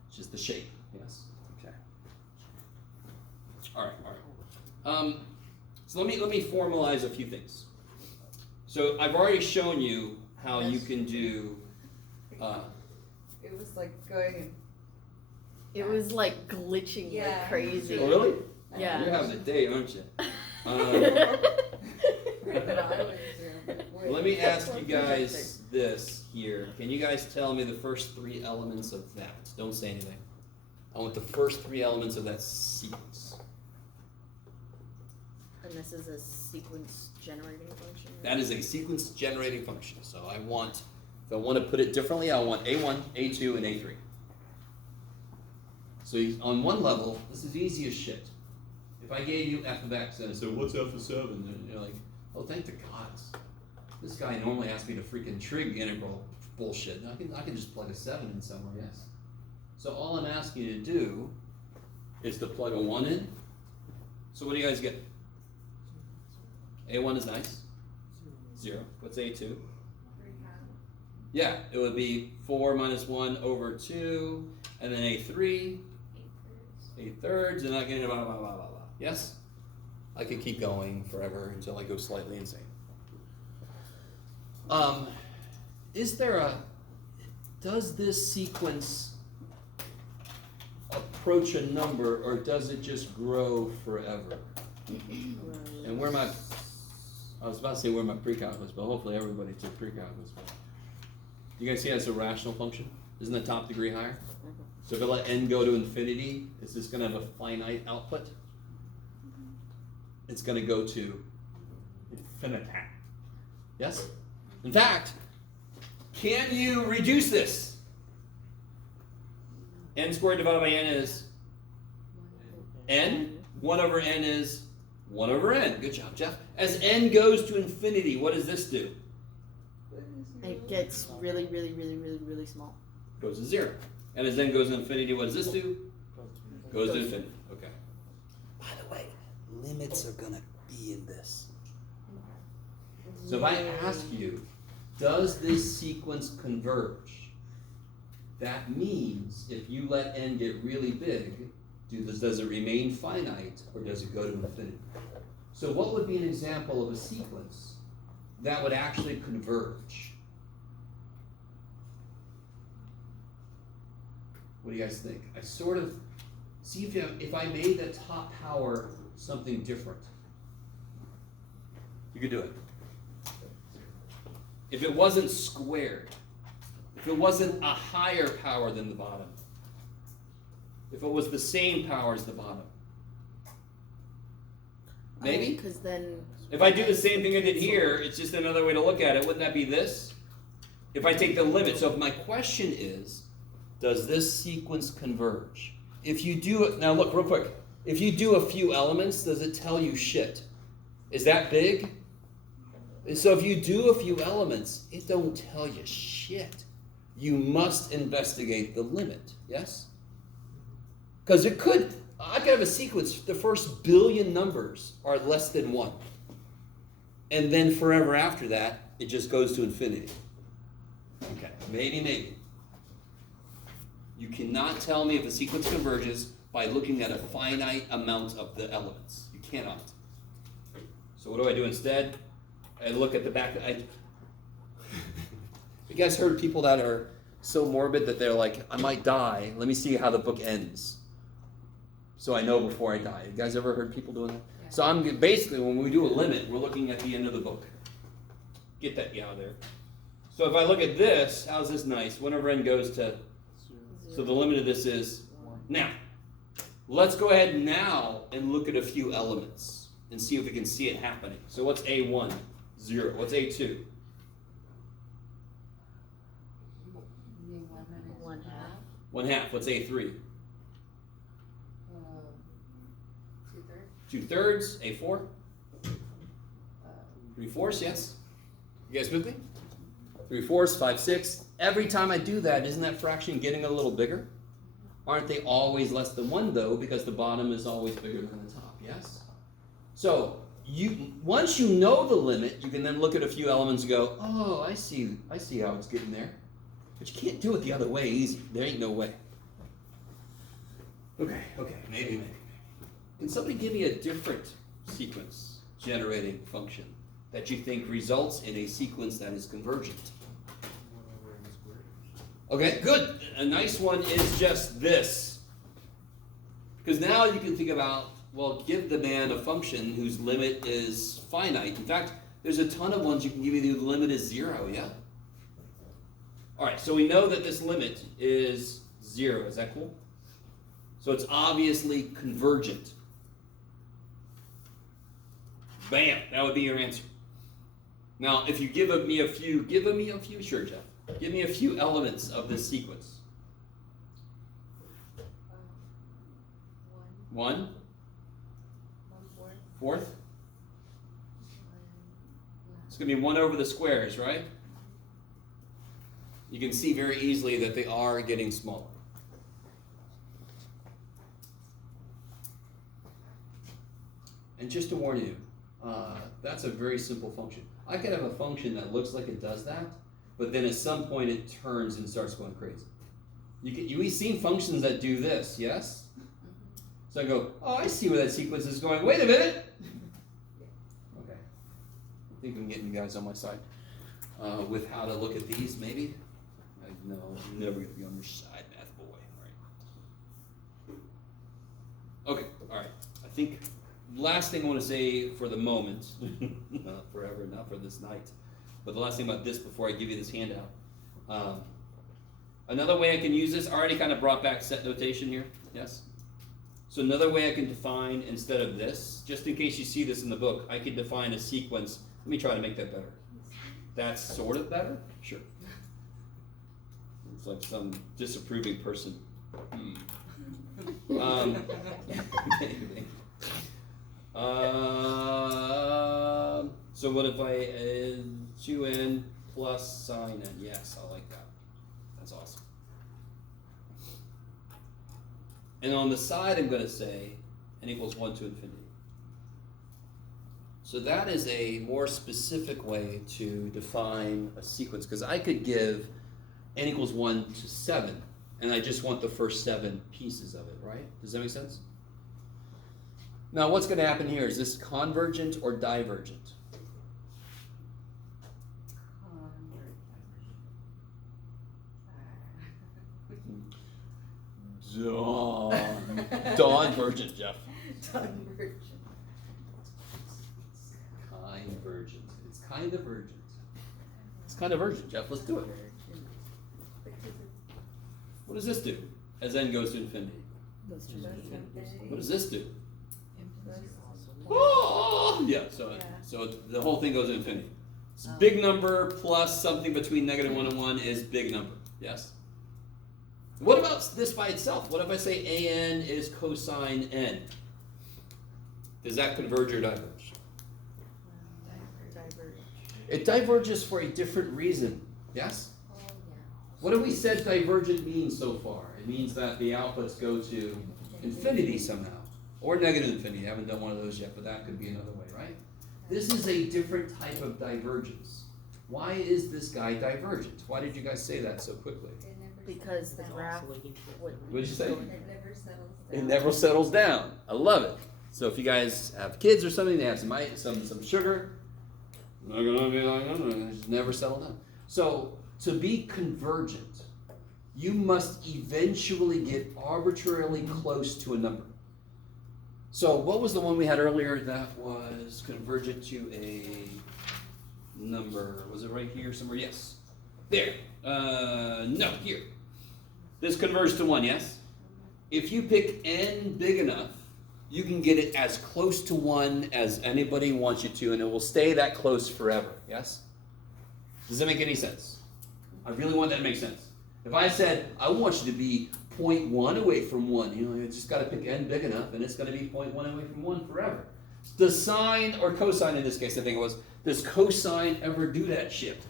It's just the shape. Yes? Okay. All right. So let me formalize a few things. So I've already shown you how you can do. It was like going and It was like glitching Yeah. like crazy. Oh really? Yeah. You're having a day, aren't you? Let me ask you guys this here. Can you guys tell me the first 3 elements of that? Don't say anything. I want the first 3 elements of that sequence. And this is a sequence generating function? That is a sequence generating function. So if I want to put it differently, I want A1, A2, and A3. So on one level, this is easy as shit. If I gave you f of x and I said, what's f of 7? And you're like, oh, thank the gods. This guy normally asks me to freaking trig integral bullshit. And I can just plug a 7 in somewhere, yes. So all I'm asking you to do is to plug a 1 in. So what do you guys get? A1 is nice. 0. What's A2? Yeah, it would be 4 minus 1 over 2, and then A3, 8/3, and I get blah, blah, blah, blah, blah. Yes? I could keep going forever until I go slightly insane. Does this sequence approach a number, or does it just grow forever? And I was about to say where my pre-calc was, but hopefully everybody took pre-calc. You guys see it as a rational function? Isn't the top degree higher? So if I let n go to infinity, is this going to have a finite output? It's going to go to infinity. Yes? In fact, can you reduce this? N squared divided by n is n. 1 over n is 1 over n. Good job, Jeff. As n goes to infinity, what does this do? It gets really, really, really, really, really small. Goes to 0. And as n goes to infinity, what does this do? Goes to infinity. Okay. By the way, limits are going to be in this. So if I ask you, does this sequence converge? That means if you let n get really big, does it remain finite or does it go to infinity? So what would be an example of a sequence that would actually converge? What do you guys think? I sort of see if I made the top power something different. You could do it. If it wasn't squared, if it wasn't a higher power than the bottom, if it was the same power as the bottom. Maybe? Because then. If I do the same thing I did here, it's just another way to look at it. Wouldn't that be this? If I take the limit. So if my question is, does this sequence converge? If you do it, now look real quick. If you do a few elements, does it tell you shit? Is that big? So if you do a few elements, it don't tell you shit. You must investigate the limit, yes? Because I could have a sequence, the first billion numbers are less than 1. And then forever after that, it just goes to infinity. Okay, maybe. You cannot tell me if a sequence converges by looking at a finite amount of the elements. You cannot. So what do I do instead? I look at the back. You guys heard people that are so morbid that they're like, I might die. Let me see how the book ends, so I know before I die. You guys ever heard people doing that? Yeah. So I'm basically, when we do a limit, we're looking at the end of the book. Get that out there. So if I look at this, how's this nice? 1 over n goes to. So the limit of this is now. Let's go ahead now and look at a few elements and see if we can see it happening. So what's A1? 0. What's A2? 1/2. 1/2. What's A3? 2/3. 2/3. A4? 3/4. Yes. You guys with me? 3/4, 5/6. Every time I do that, isn't that fraction getting a little bigger? Aren't they always less than 1 though, because the bottom is always bigger than the top? Yes. So once you know the limit, you can then look at a few elements and go, oh, I see how it's getting there. But you can't do it the other way easy. There ain't no way. Okay, maybe. Can somebody give me a different sequence generating function that you think results in a sequence that is convergent? Okay, good. A nice one is just this. Because now you can think about, well, give the man a function whose limit is finite. In fact, there's a ton of ones you can give you the limit is 0, yeah? All right, so we know that this limit is 0. Is that cool? So it's obviously convergent. Bam, that would be your answer. Now, if you give me a few, sure, Jeff. Give me a few elements of this sequence. 1. 1/4. It's going to be 1 over the squares, right? You can see very easily that they are getting smaller. And just to warn you, that's a very simple function. I could have a function that looks like it does that, but then at some point it turns and starts going crazy. We've seen functions that do this, yes? So I go, oh, I see where that sequence is going. Wait a minute! Okay. I think I'm getting you guys on my side with how to look at these, maybe. No, I'm never going to be on your side, math boy. All right. Okay, all right. I think last thing I want to say for the moment, not forever, not for this night, but the last thing about this before I give you this handout. Another way I can use this, I already kind of brought back set notation here, yes? So another way I can define, instead of this, just in case you see this in the book, I could define a sequence. Let me try to make that better. That's sort of better? Sure. It's like some disapproving person. So what if I add 2n plus sine n? Yes, I like that. That's awesome. And on the side, I'm going to say n equals 1 to infinity. So that is a more specific way to define a sequence, because I could give n equals 1 to 7, and I just want the first 7 pieces of it, right? Does that make sense? Now, what's going to happen here? Is this convergent or divergent? Dawnvergent, Jeff. Divergent. Divergent. It's kind of urgent. It's kind of urgent, Jeff. Let's do it. What does this do as n goes to infinity? Goes to infinity. What does this do? Oh, yeah, so the whole thing goes to infinity. It's big number plus something between -1 and 1 is big number, yes? What about this by itself? What if I say an is cosine n? Does that converge or diverge? Diverge. It diverges for a different reason, yes? Oh, yeah. What have we said divergent means so far? It means that the outputs go to infinity somehow, or negative infinity. I haven't done one of those yet, but that could be another way, right? This is a different type of divergence. Why is this guy divergent? Why did you guys say that so quickly? Because the graph would. What did you say? It never settles down. It never settles down. I love it. So if you guys have kids or something, they have some sugar, they're gonna be like, they just never settle down. So to be convergent, you must eventually get arbitrarily close to a number. So what was the one we had earlier that was convergent to a number? Was it right here somewhere? Yes. There. No, here. This converges to 1, yes? If you pick n big enough, you can get it as close to 1 as anybody wants you to, and it will stay that close forever, yes? Does that make any sense? I really want that to make sense. If I said, I want you to be 0.1 away from 1, you just got to pick n big enough, and it's going to be 0.1 away from 1 forever. Does sine, or cosine in this case, I think it was, does cosine ever do that shit?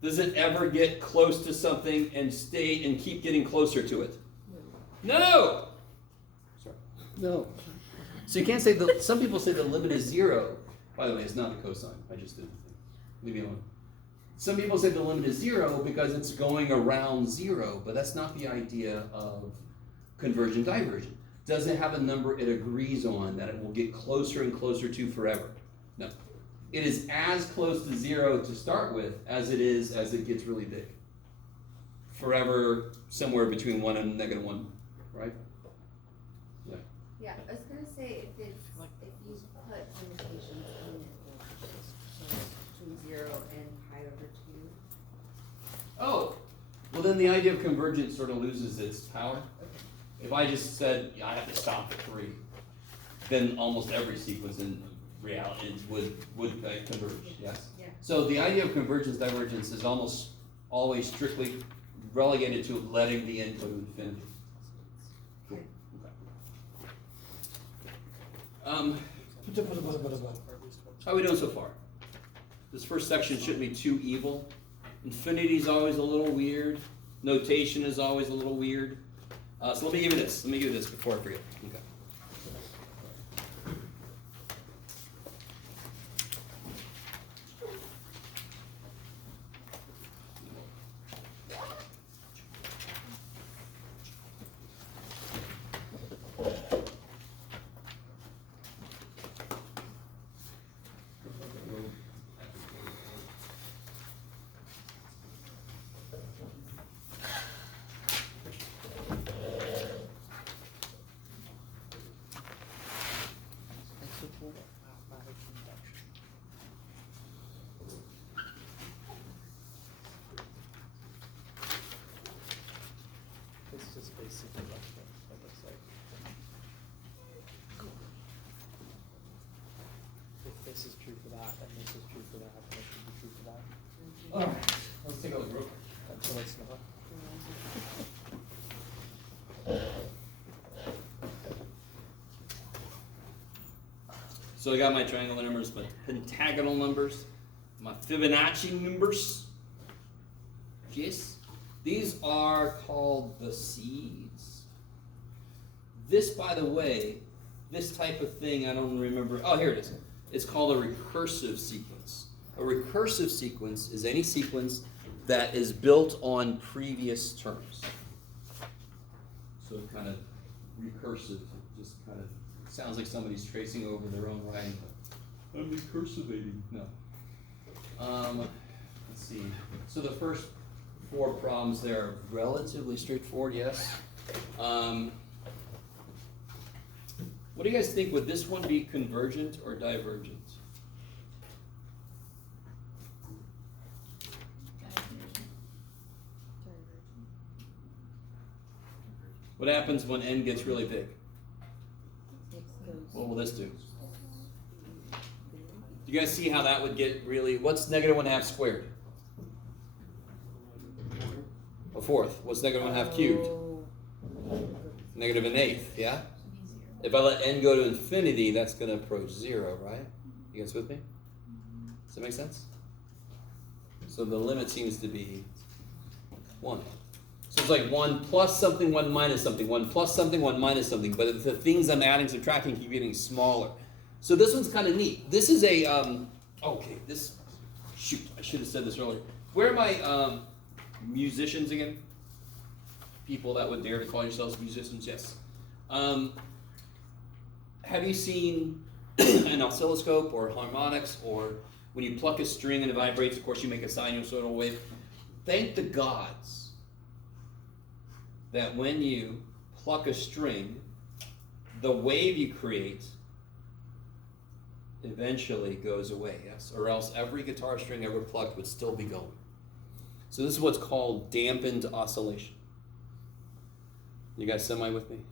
Does it ever get close to something and stay and keep getting closer to it? No! Sorry. No. So you can't say, some people say the limit is 0. By the way, it's not a cosine. I just didn't think. Leave me alone. Some people say the limit is 0 because it's going around 0, but that's not the idea of convergent divergent. Does it have a number it agrees on that it will get closer and closer to forever? No. It is as close to 0 to start with as it is as it gets really big. Forever, somewhere between 1 and -1, right? Yeah. Yeah, I was gonna say if you put limitations in it, so between 0 and pi over 2. Oh, well then the idea of convergence sort of loses its power. If I just said, I have to stop at 3, then almost every sequence in reality would converge, yes? Yeah. So the idea of convergence, divergence is almost always strictly relegated to letting the end go to infinity. Cool. Okay. How are we doing so far? This first section shouldn't be too evil. Infinity is always a little weird. Notation is always a little weird. So let me give you this. Let me give you this before I forget. Okay. that, and this is true for that, and this should be true for that, Alright, let's take a look real quick. until it's not. So I got my triangular numbers, my pentagonal numbers, my Fibonacci numbers. Yes. These are called the seeds. This, by the way, this type of thing, I don't remember. Oh, here it is. It's called a recursive sequence. A recursive sequence is any sequence that is built on previous terms. So kind of recursive, just kind of sounds like somebody's tracing over their own writing. I'm recursivating. No. Let's see. So the first 4 problems there are relatively straightforward, yes. What do you guys think? Would this one be convergent or divergent? What happens when n gets really big? What will this do? Do you guys see how that would get really, what's -1/2 squared? A fourth. What's -1/2 cubed? -1/8, yeah? If I let n go to infinity, that's going to approach 0, right? You guys with me? Does that make sense? So the limit seems to be 1. So it's like 1 plus something, 1 minus something, 1 plus something, 1 minus something, but the things I'm adding, subtracting keep getting smaller. So this one's kind of neat. This is a, shoot, I should have said this earlier. Where are my musicians again? People that would dare to call yourselves musicians, yes. Have you seen an oscilloscope or harmonics, or when you pluck a string and it vibrates, of course you make a sinusoidal wave? Thank the gods that when you pluck a string, the wave you create eventually goes away, yes? Or else every guitar string ever plucked would still be going. So this is what's called dampened oscillation. You guys semi with me?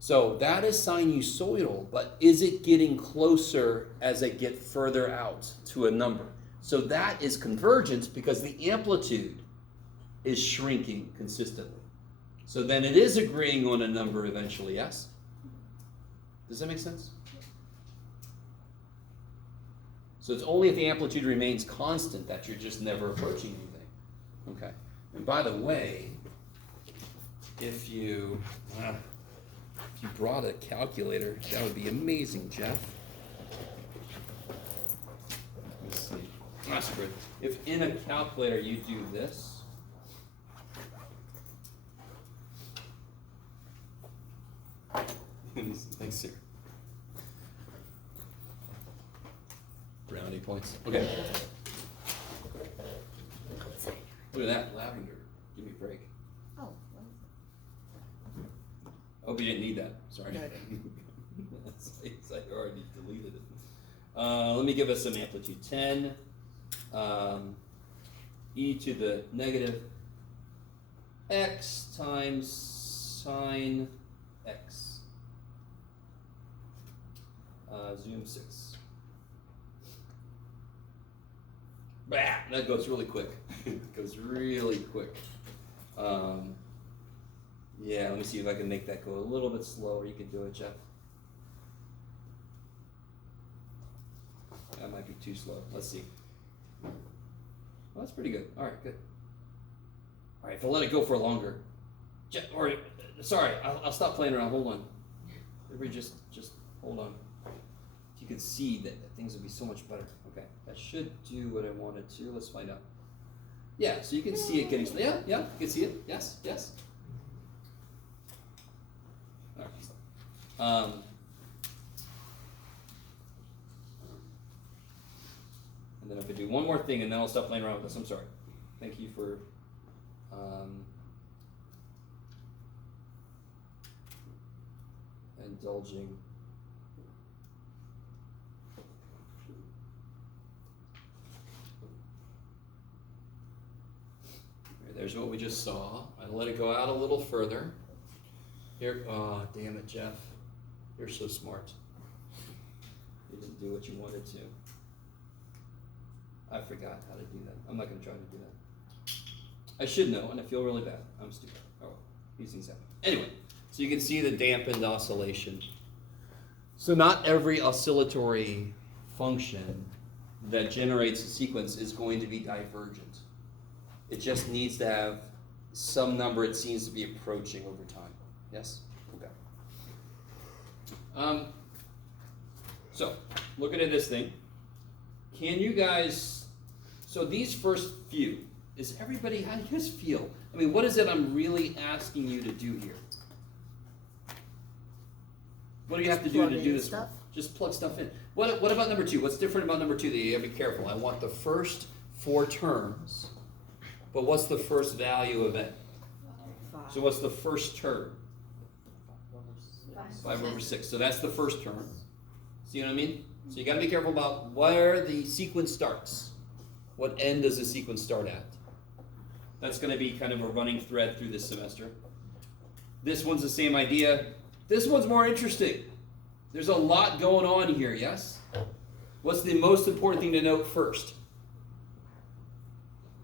So that is sinusoidal, but is it getting closer as I get further out to a number? So that is convergence because the amplitude is shrinking consistently. So then it is agreeing on a number eventually, yes? Does that make sense? So it's only if the amplitude remains constant that you're just never approaching anything. Okay. And by the way, if you brought a calculator, that would be amazing, Jeff. Let's see. That's good. If in a calculator you do this, thanks, sir. Brownie points. Okay. Look at that lavender. Give me a break. Oh, Hope you didn't need that. Sorry. No, I didn't. It's like I already deleted it. Let me give us some amplitude. 10 e to the negative x times sine x. Zoom 6. Bah, that goes really quick. It goes really quick. Yeah, let me see if I can make that go a little bit slower. You can do it, Jeff. That might be too slow. Let's see. Well, that's pretty good. All right, good. All right, if I let it go for longer, sorry, I'll stop playing around. Hold on. Everybody, just hold on. You can see that things would be so much better. Okay, that should do what I wanted to. Let's find out. Yeah, so you can see it getting. Yeah, you can see it. Yes. All right. And then if I do one more thing, and then I'll stop playing around with this. I'm sorry. Thank you for. Indulging. There's what we just saw. I let it go out a little further. Here, oh, damn it, Jeff. You're so smart. You didn't do what you wanted to. I forgot how to do that. I'm not gonna try to do that. I should know, and I feel really bad. I'm stupid. Oh, well, these things happen. Anyway, so you can see the dampened oscillation. So not every oscillatory function that generates a sequence is going to be divergent. It just needs to have some number it seems to be approaching over time. Yes? Okay. So, looking at this thing, can you guys, so these first few, is everybody, how do you guys feel? I mean, what is it I'm really asking you to do here? What do you have to do Plug to in do this? stuff. Just plug stuff in. What about number 2? What's different about number 2 that you gotta be careful? I want the first 4 terms, but what's the first value of n? 5. So what's the first term? 5 over 6. So that's the first term. See what I mean? So you got to be careful about where the sequence starts. What end does the sequence start at? That's going to be kind of a running thread through this semester. This one's the same idea. This one's more interesting. There's a lot going on here, yes? What's the most important thing to note first?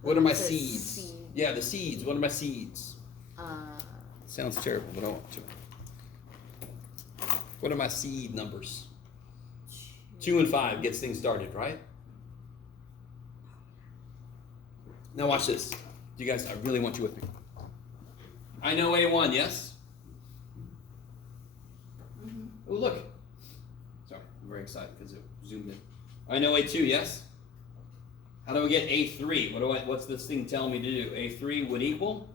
What are my seeds? Seed. Yeah, the seeds. What are my seeds? Uh, Sounds terrible, but I want to. What are my seed numbers? 2 and 5 gets things started, right? Now watch this. You guys, I really want you with me. I know A1, yes? Oh, look. Sorry, I'm very excited because it zoomed in. I know A2, yes? How do I get A3? What's this thing telling me to do? A3 would equal?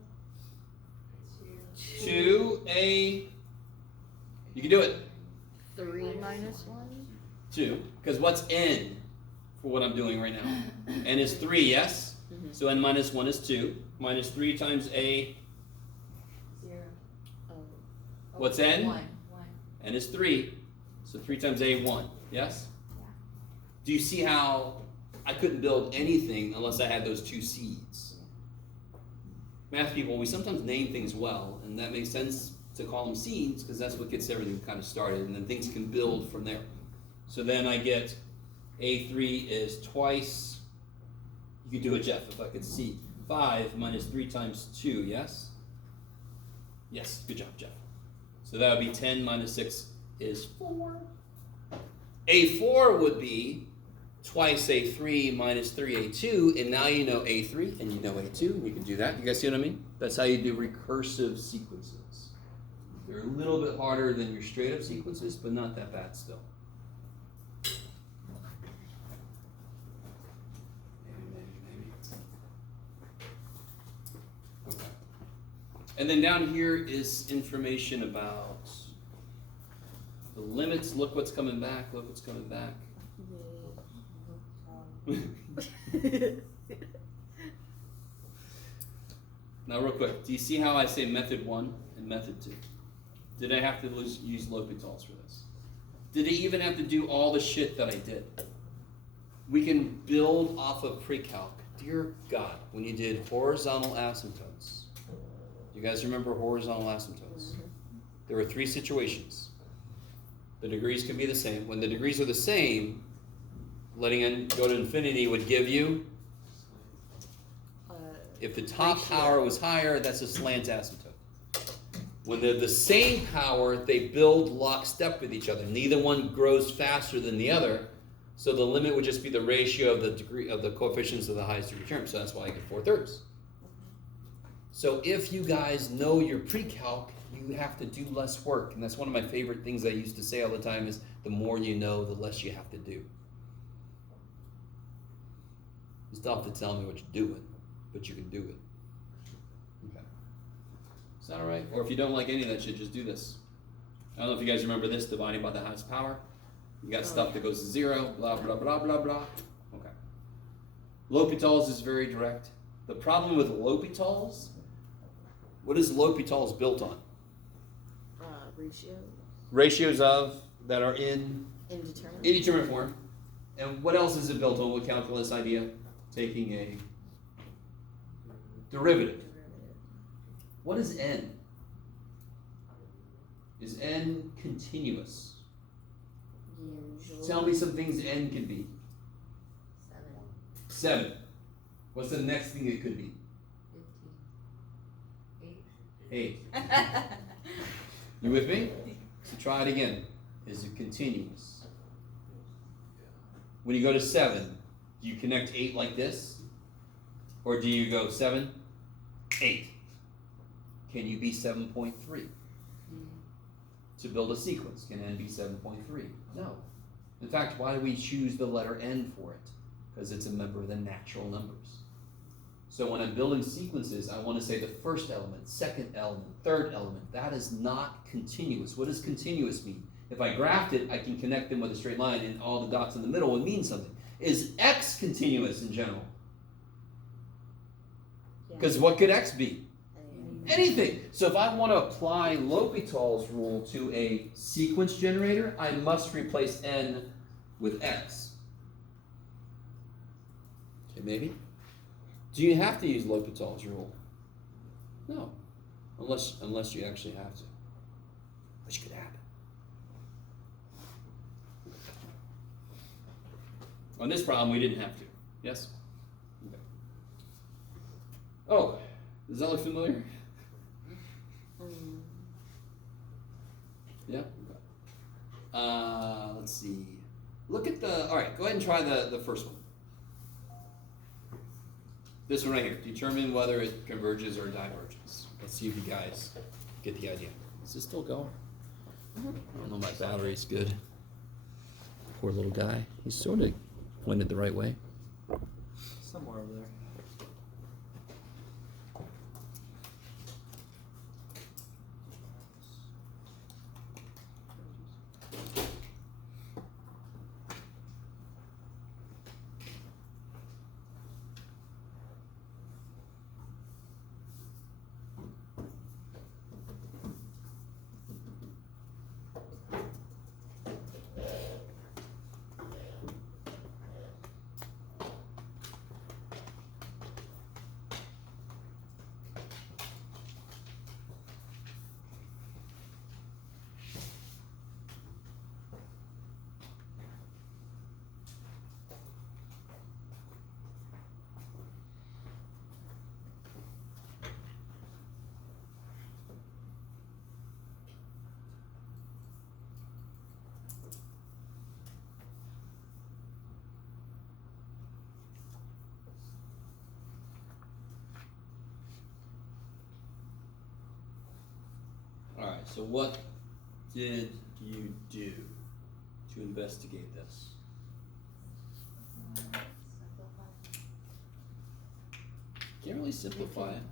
2A. You can do it. 3 minus 1. 2. Because what's n for what I'm doing right now? N is 3, yes? Mhm. So n minus 1 is 2. Minus 3 times A. 0. Oh. What's n? 1. N is 3. So 3 times A, 1. Yes? Yeah. Do you see how I couldn't build anything unless I had those 2 seeds? Math people, we sometimes name things well, and that makes sense to call them seeds because that's what gets everything kind of started, and then things can build from there. So then I get A3 is twice, you could do it, Jeff, if I could see, 5 minus 3 times 2, yes? Yes, good job, Jeff. So that would be 10 minus 6 is 4. A4 would be twice A3 minus 3A2, and now you know A3 and you know A2, and you can do that. You guys see what I mean? That's how you do recursive sequences. They're a little bit harder than your straight up sequences, but not that bad still. Okay. And then down here is information about the limits. Look what's coming back. Look what's coming back. Now, real quick, do you see how I say method 1 and method 2? Did I have to use L'Hopital's for this? Did I even have to do all the shit that I did? We can build off of pre-calc. Dear God, when you did horizontal asymptotes, you guys remember horizontal asymptotes? There were 3 situations. The degrees can be the same. When the degrees are the same, letting n go to infinity would give you, if the top ratio. power was higher, that's a slant asymptote. When they're the same power, they build lockstep with each other. Neither one grows faster than the other, so the limit would just be the ratio of the degree of the coefficients of the highest degree term. So that's why I get 4/3. So if you guys know your pre-calc, you have to do less work, and that's one of my favorite things I used to say all the time is the more you know, the less you have to do. You still have to tell me what you're doing, but you can do it. Okay. Is that all right? Or if you don't like any of that shit, just do this. I don't know if you guys remember this, dividing by the highest power. You got stuff that goes to 0, blah, blah, blah, blah, blah. Okay. L'Hopital's is very direct. The problem with L'Hopital's, what is L'Hopital's built on? Ratio. Ratios of that are in Indeterminate. indeterminate form. And what else is it built on? What calculus idea? Taking a derivative. What is n? Is n continuous? Usually. Tell me some things n can be. 7. 7. What's the next thing it could be? 8. You with me? So try it again. Is it continuous? When you go to 7, do you connect 8 like this? Or do you go 7, 8? Can you be 7.3? To build a sequence, can n be 7.3? No. In fact, why do we choose the letter n for it? Because it's a member of the natural numbers. So when I'm building sequences, I want to say the first element, second element, third element. That is not continuous. What does continuous mean? If I graphed it, I can connect them with a straight line, and all the dots in the middle would mean something. Is x continuous in general? Because what could x be? Anything. So if I want to apply L'Hopital's rule to a sequence generator, I must replace n with x. Okay, maybe? Do you have to use L'Hopital's rule? No. Unless you actually have to. Which could happen. On this problem, we didn't have to. Yes? Okay. Oh, does that look familiar? Yeah? Okay. Let's see. Look at the, all right, go ahead and try the first one. This one right here. Determine whether it converges or diverges. Let's see if you guys get the idea. Is this still going? I don't know, my battery's good. Poor little guy. He's sort of pointed the right way. Somewhere over there. Alright, so what did you do to investigate this? Can't really simplify it.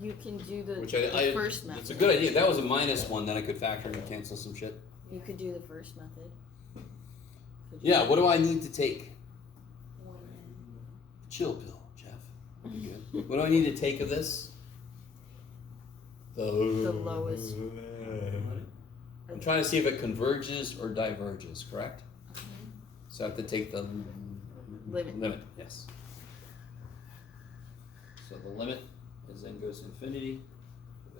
You can do the, Which the first method. It's a good idea. That was a -1, then I could factor and cancel some shit. You could do the first method. Yeah, what do I need to take? Chill pill, Jeff. I'll be good. What do I need to take of this? The lowest. I'm trying to see if it converges or diverges, correct? So I have to take the Limit. yes. So the limit as n goes to infinity,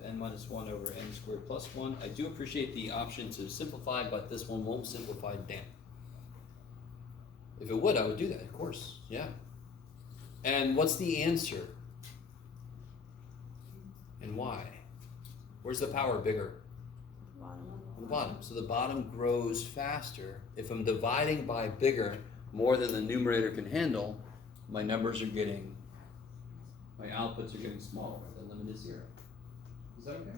n minus 1 over n squared plus 1. I do appreciate the option to simplify, but this one won't simplify, damn. If it would, I would do that, of course, yeah. And what's the answer? And why? Where's the power bigger? On the bottom. So the bottom grows faster. If I'm dividing by bigger, more than the numerator can handle, my numbers are getting, my outputs are getting smaller. The limit is 0. Is that okay?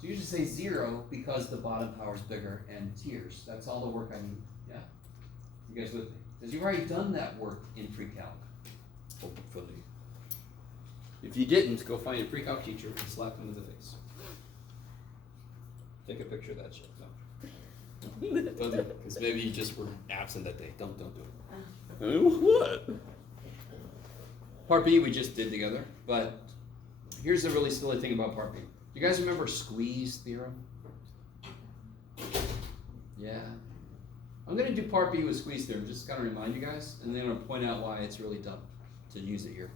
So you just say 0 because the bottom power is bigger and tiers. That's all the work I need. Yeah? You guys with me? Because you've already done that work in pre-calc. Hopefully. If you didn't, go find a pre-calc teacher and slap them in the face. Take a picture of that shit. No. Don't do it, because maybe you just were absent that day. Don't do it. What? Part B we just did together, but here's the really silly thing about part B. You guys remember squeeze theorem? Yeah. I'm going to do part B with squeeze theorem, just to kind of remind you guys, and then I'm going to point out why it's really dumb to use it here.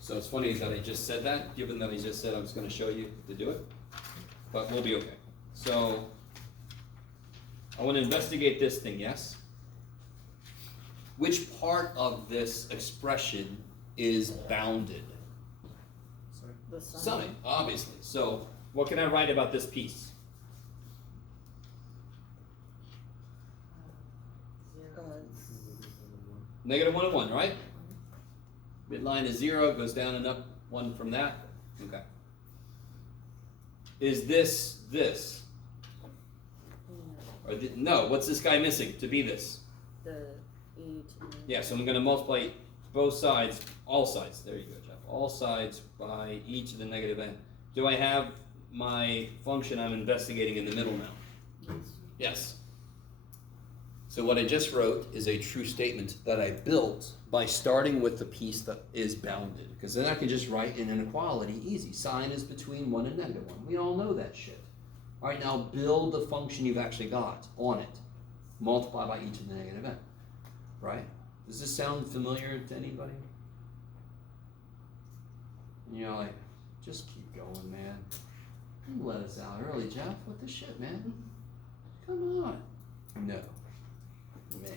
So it's funny that I just said that, given that I just said I was going to show you to do it, but we'll be okay. So I want to investigate this thing, yes? which part of this expression is bounded? The sum. Summing, obviously. So what can I write about this piece? Negative 1 and 1, right? Midline is 0, goes down and up 1 from that. Okay. Is this this? Or no, what's this guy missing to be this? The E to the Yeah, so I'm going to multiply both sides, all sides, there you go, Jeff, all sides by e to the negative n. Do I have my function I'm investigating in the middle now? Yes. So what I just wrote is a true statement that I built by starting with the piece that is bounded. Because then I can just write an inequality easy. Sine is between 1 and negative 1. We all know that shit. All right, now build the function you've actually got on it. Multiply by e to the negative n. Right? Does this sound familiar to anybody? And you're like, just keep going, man. You let us out early, Jeff. What the shit, man? Come on. No. Man.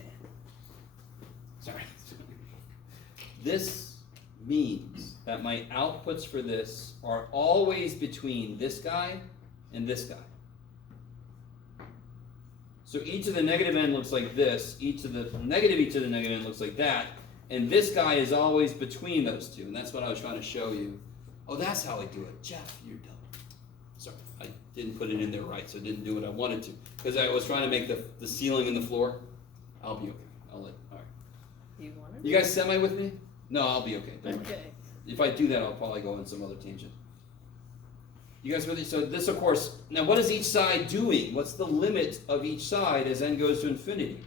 Sorry. This means that my outputs for this are always between this guy and this guy. So e to the negative n looks like this, e to the negative n looks like that, and this guy is always between those two, and that's what I was trying to show you. Oh, that's how I do it. Jeff, you're dumb. Sorry, I didn't put it in there right, so I didn't do what I wanted to. Because I was trying to make the ceiling and the floor. I'll be okay. All right. You want it? You guys semi with me? No, I'll be okay. Don't worry. Okay. If I do that, I'll probably go on some other tangent. You guys with me? So this, of course, now what is each side doing? What's the limit of each side as n goes to infinity?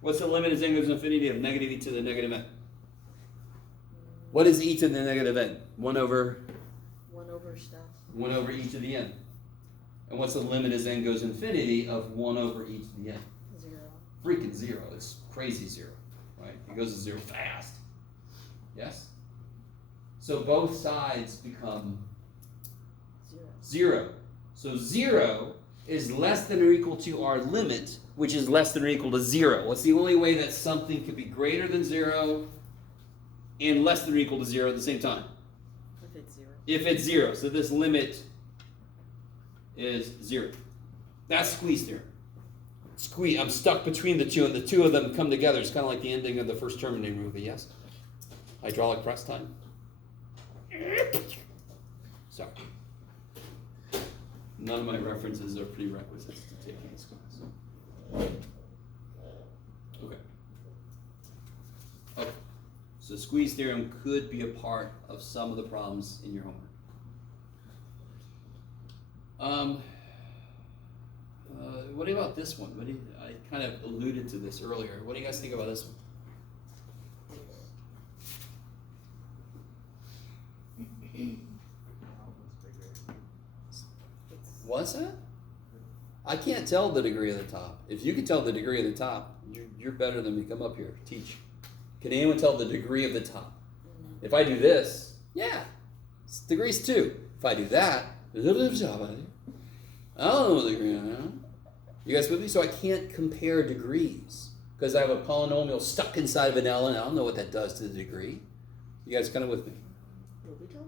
What's the limit as n goes to infinity of negative e to the negative n? What is e to the negative n? 1 over 1 over stuff. 1 over e to the n. And what's the limit as n goes to infinity of 1 over e to the n? 0. Freaking 0. It's crazy 0, right? It goes to 0 fast. Yes? So both sides become 0. So 0 is less than or equal to our limit, which is less than or equal to 0. What's the only way that something could be greater than 0 and less than or equal to 0 at the same time? If it's 0. If it's 0. So this limit is 0. That's squeeze theorem. Squeeze. I'm stuck between the two, and the two of them come together. It's kind of like the ending of the first Terminator movie, yes? Hydraulic press time. Sorry. None of my references are prerequisites to taking this class. Okay. Okay. So squeeze theorem could be a part of some of the problems in your homework. What about this one? I kind of alluded to this earlier. What do you guys think about this one? What's that? I can't tell the degree of the top. If you can tell the degree of the top, you're better than me. Come up here, teach. Can anyone tell the degree of the top? If I do this, yeah, it's degrees 2. If I do that, I don't know what degree I am. You guys with me? So I can't compare degrees because I have a polynomial stuck inside of an ln. I don't know what that does to the degree. You guys kind of with me?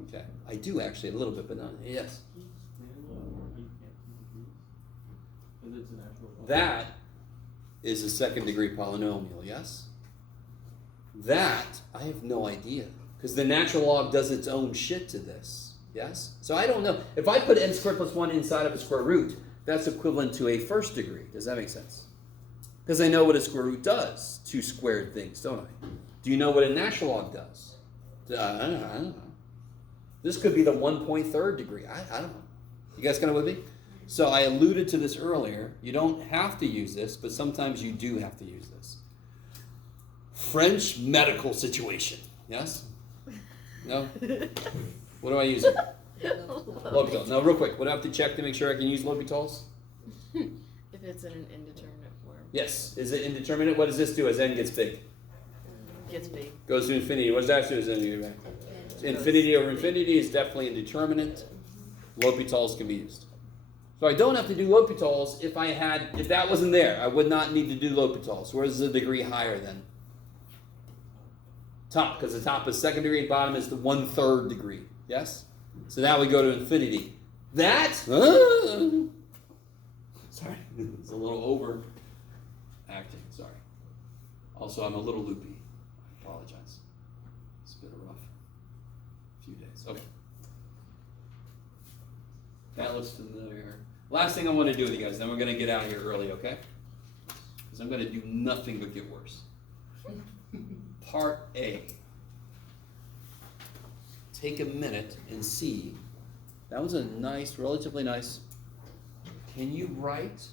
Okay, I do actually a little bit, but not yes. That is a second degree polynomial, yes? That, I have no idea. Because the natural log does its own shit to this, yes? So I don't know. If I put n squared plus 1 inside of a square root, that's equivalent to a first degree. Does that make sense? Because I know what a square root does to squared things, don't I? Do you know what a natural log does? I don't know. This could be the 1.3 degree. I don't know. You guys kind of with me? So I alluded to this earlier. You don't have to use this, but sometimes you do have to use this. French medical situation. Yes? No? What do I use? L'Hopital. Now, real quick, what do I have to check to make sure I can use L'Hopitals? If it's in an indeterminate form. Yes. Is it indeterminate? What does this do as n gets big? gets big. Goes to infinity. What's that do? Infinity over infinity is definitely a determinant. L'Hopital's can be used. So I don't have to do L'Hopital's if that wasn't there. I would not need to do L'Hopital's. Where's the degree higher then? Top, because the top is second degree, bottom is the 1/3 degree. Yes? So now we go to infinity. Sorry, it's a little over acting. Sorry. Also, I'm a little loopy. I apologize. It's been a rough few days. Okay. That looks familiar. Last thing I want to do with you guys, then we're going to get out of here early, okay? Because I'm going to do nothing but get worse. Part A. Take a minute and see. That was a nice, relatively nice. Can you write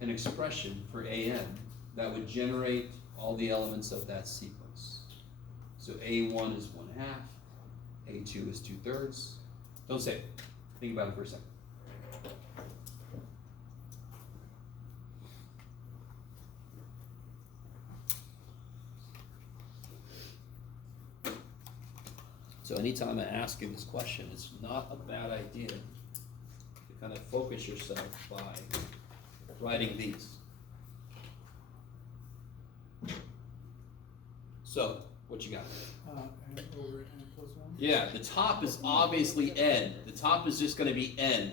an expression for AN that would generate all the elements of that sequence? So A1 is 1/2, A2 is 2/3. Don't say it. Think about it for a second. So anytime I ask you this question, it's not a bad idea to kind of focus yourself by writing these. So, what you got? N over n plus 1. Yeah, the top is obviously n. The top is just going to be n.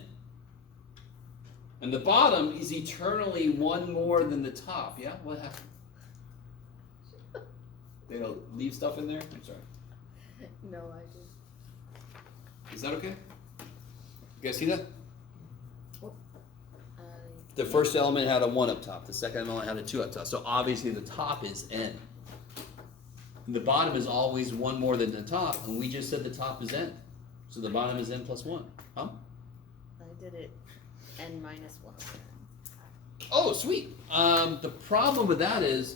And the bottom is eternally one more than the top. Yeah? What happened? They don't leave stuff in there? I'm sorry. No, I just. Is that okay? You guys see that? I, The first element had a 1 up top. The second element had a 2 up top. So obviously the top is n. And the bottom is always one more than the top, and we just said the top is n. So the bottom is n plus 1. Huh? I did it n minus 1. Oh, sweet. The problem with that is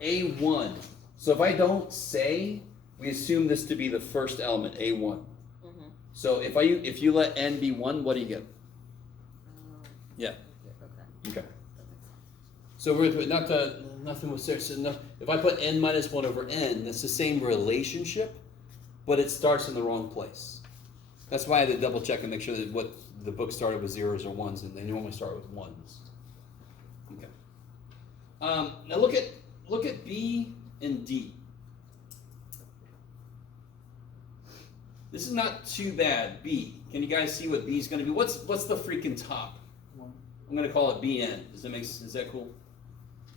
A1. So if I don't say, we assume this to be the first element, A1. Mm-hmm. So if you let n be 1, what do you get? Yeah. Okay. Okay. So we're nothing was there. So if I put n minus 1 over n, that's the same relationship, but it starts in the wrong place. That's why I had to double check and make sure that what the book started with 0s or 1s, and they normally start with 1s. Okay. Now look at B and D. This is not too bad. B. Can you guys see what B is going to be? What's the freaking top? 1. I'm going to call it BN. Is that cool?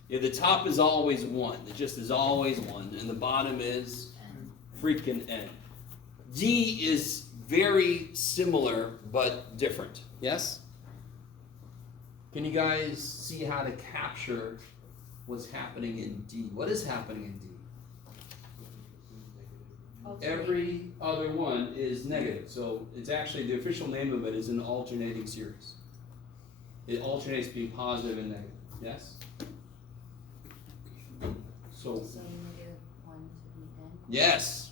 Yeah, the top is always 1. It just is always 1. And the bottom is freaking N. D is very similar but different. Yes? Can you guys see how to capture what's happening in D? What is happening in D? Every other one is negative. So it's actually, the official name of it is an alternating series. It alternates between positive and negative. Yes? So So negative 1 to be n. yes.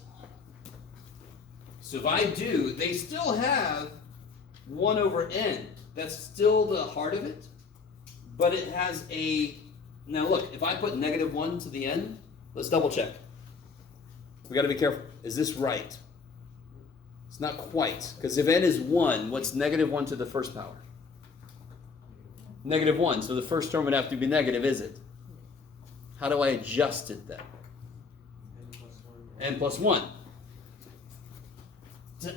So if I do, they still have 1 over n. That's still the heart of it. But it has a, now look, if I put negative 1 to the n, let's double check. We got to be careful. Is this right? It's not quite. Because if n is 1, what's negative 1 to the first power? Negative 1. So the first term would have to be negative, is it? How do I adjust it then? N plus 1.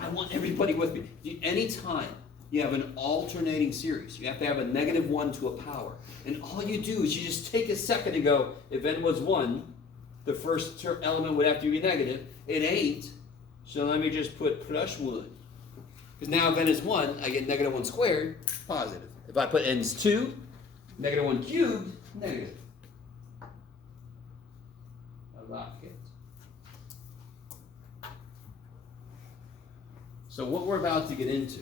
I want everybody with me. Anytime you have an alternating series, you have to have a negative 1 to a power. And all you do is you just take a second and go, if n was 1, the first element would have to be negative. It ain't. So let me just put plus 1. Because now if n is 1, I get negative 1 squared, positive. If I put n is 2, negative 1 cubed, negative. A lot hit. So what we're about to get into,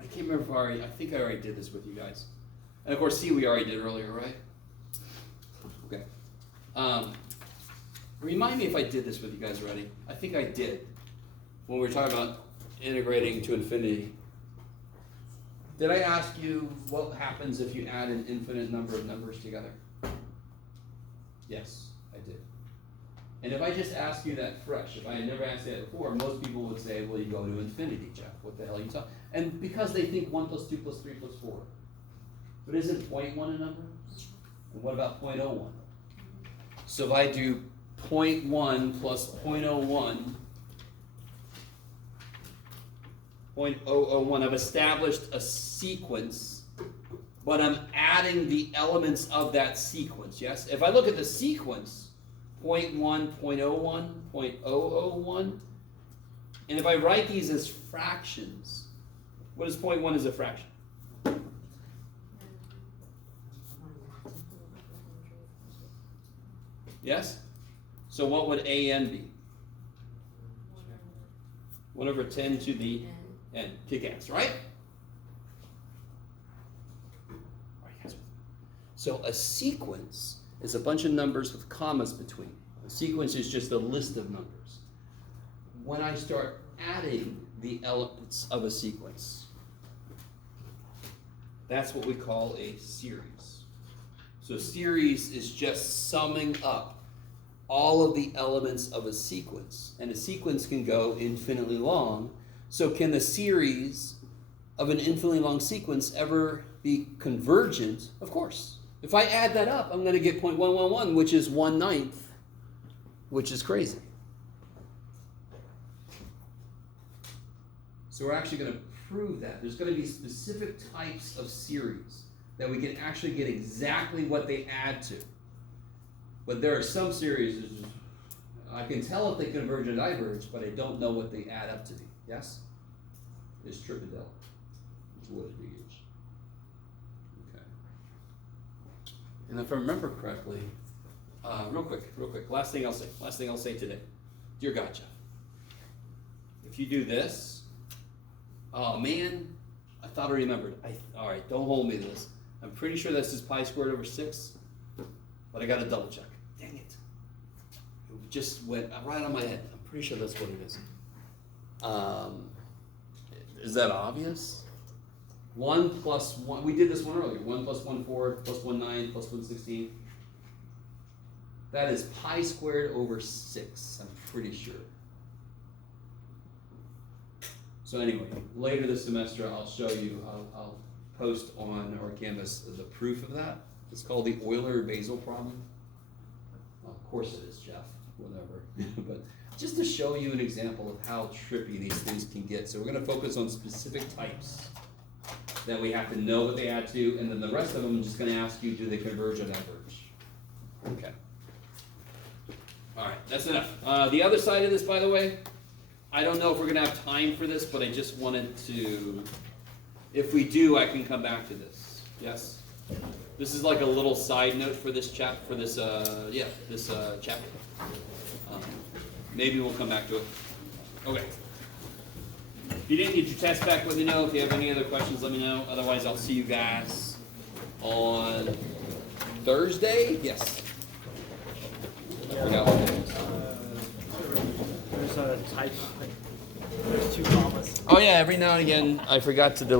I can't remember if I think I already did this with you guys. And of course C we already did earlier, right? Okay. Remind me if I did this with you guys already. I think I did. When we were talking about integrating to infinity. Did I ask you what happens if you add an infinite number of numbers together? Yes, I did. And if I just ask you that fresh, if I had never asked you that before, most people would say, well, you go to infinity, Jeff. What the hell are you talking? And because they think 1 plus 2 plus 3 plus 4. But isn't 0.1 a number? And what about 0.01? So if I do 0.1 plus 0.01, 0.001, I've established a sequence, but I'm adding the elements of that sequence, yes? If I look at the sequence, 0.1, 0.01, 0.001, and if I write these as fractions, what is 0.1 as a fraction? Yes? So what would AN be? 1 over 10 to the n. Kick-ass, right? So a sequence is a bunch of numbers with commas between. A sequence is just a list of numbers. When I start adding the elements of a sequence, that's what we call a series. So series is just summing up all of the elements of a sequence. And a sequence can go infinitely long. So can the series of an infinitely long sequence ever be convergent? Of course. If I add that up, I'm going to get 0.111, which is 1/9, which is crazy. So we're actually going to prove that. There's going to be specific types of series that we can actually get exactly what they add to. But there are some series, I can tell if they converge or diverge, but I don't know what they add up to be. Yes? It's Tripadel. It's what it is. Okay. And if I remember correctly, real quick, last thing I'll say today. Dear God, Jeff, if you do this, oh man, I thought I remembered. All right, don't hold me to this. I'm pretty sure this is pi squared over 6, but I got to double check. Dang it. It just went right on my head. I'm pretty sure that's what it is. Is that obvious? 1 plus 1, we did this one earlier. 1 plus 1, 4, plus 1, 9, plus 1, 16. That is pi squared over 6, I'm pretty sure. So anyway, later this semester I'll show you, I'll post on our Canvas the proof of that. It's called the Euler-Basel problem. Well, of course it is, Jeff, whatever. But just to show you an example of how trippy these things can get. So we're going to focus on specific types that we have to know what they add to, and then the rest of them I'm just going to ask you, do they converge or diverge? Okay. All right, that's enough. The other side of this, by the way, I don't know if we're going to have time for this, but I just wanted to, if we do, I can come back to this. Yes? This is like a little side note for this chapter. Maybe we'll come back to it. Okay. If you didn't get your test back, let me know. If you have any other questions, let me know. Otherwise, I'll see you guys on Thursday. Yes. I forgot what it is. There's a type. There's 2 commas. Oh yeah, every now and again I forgot to delete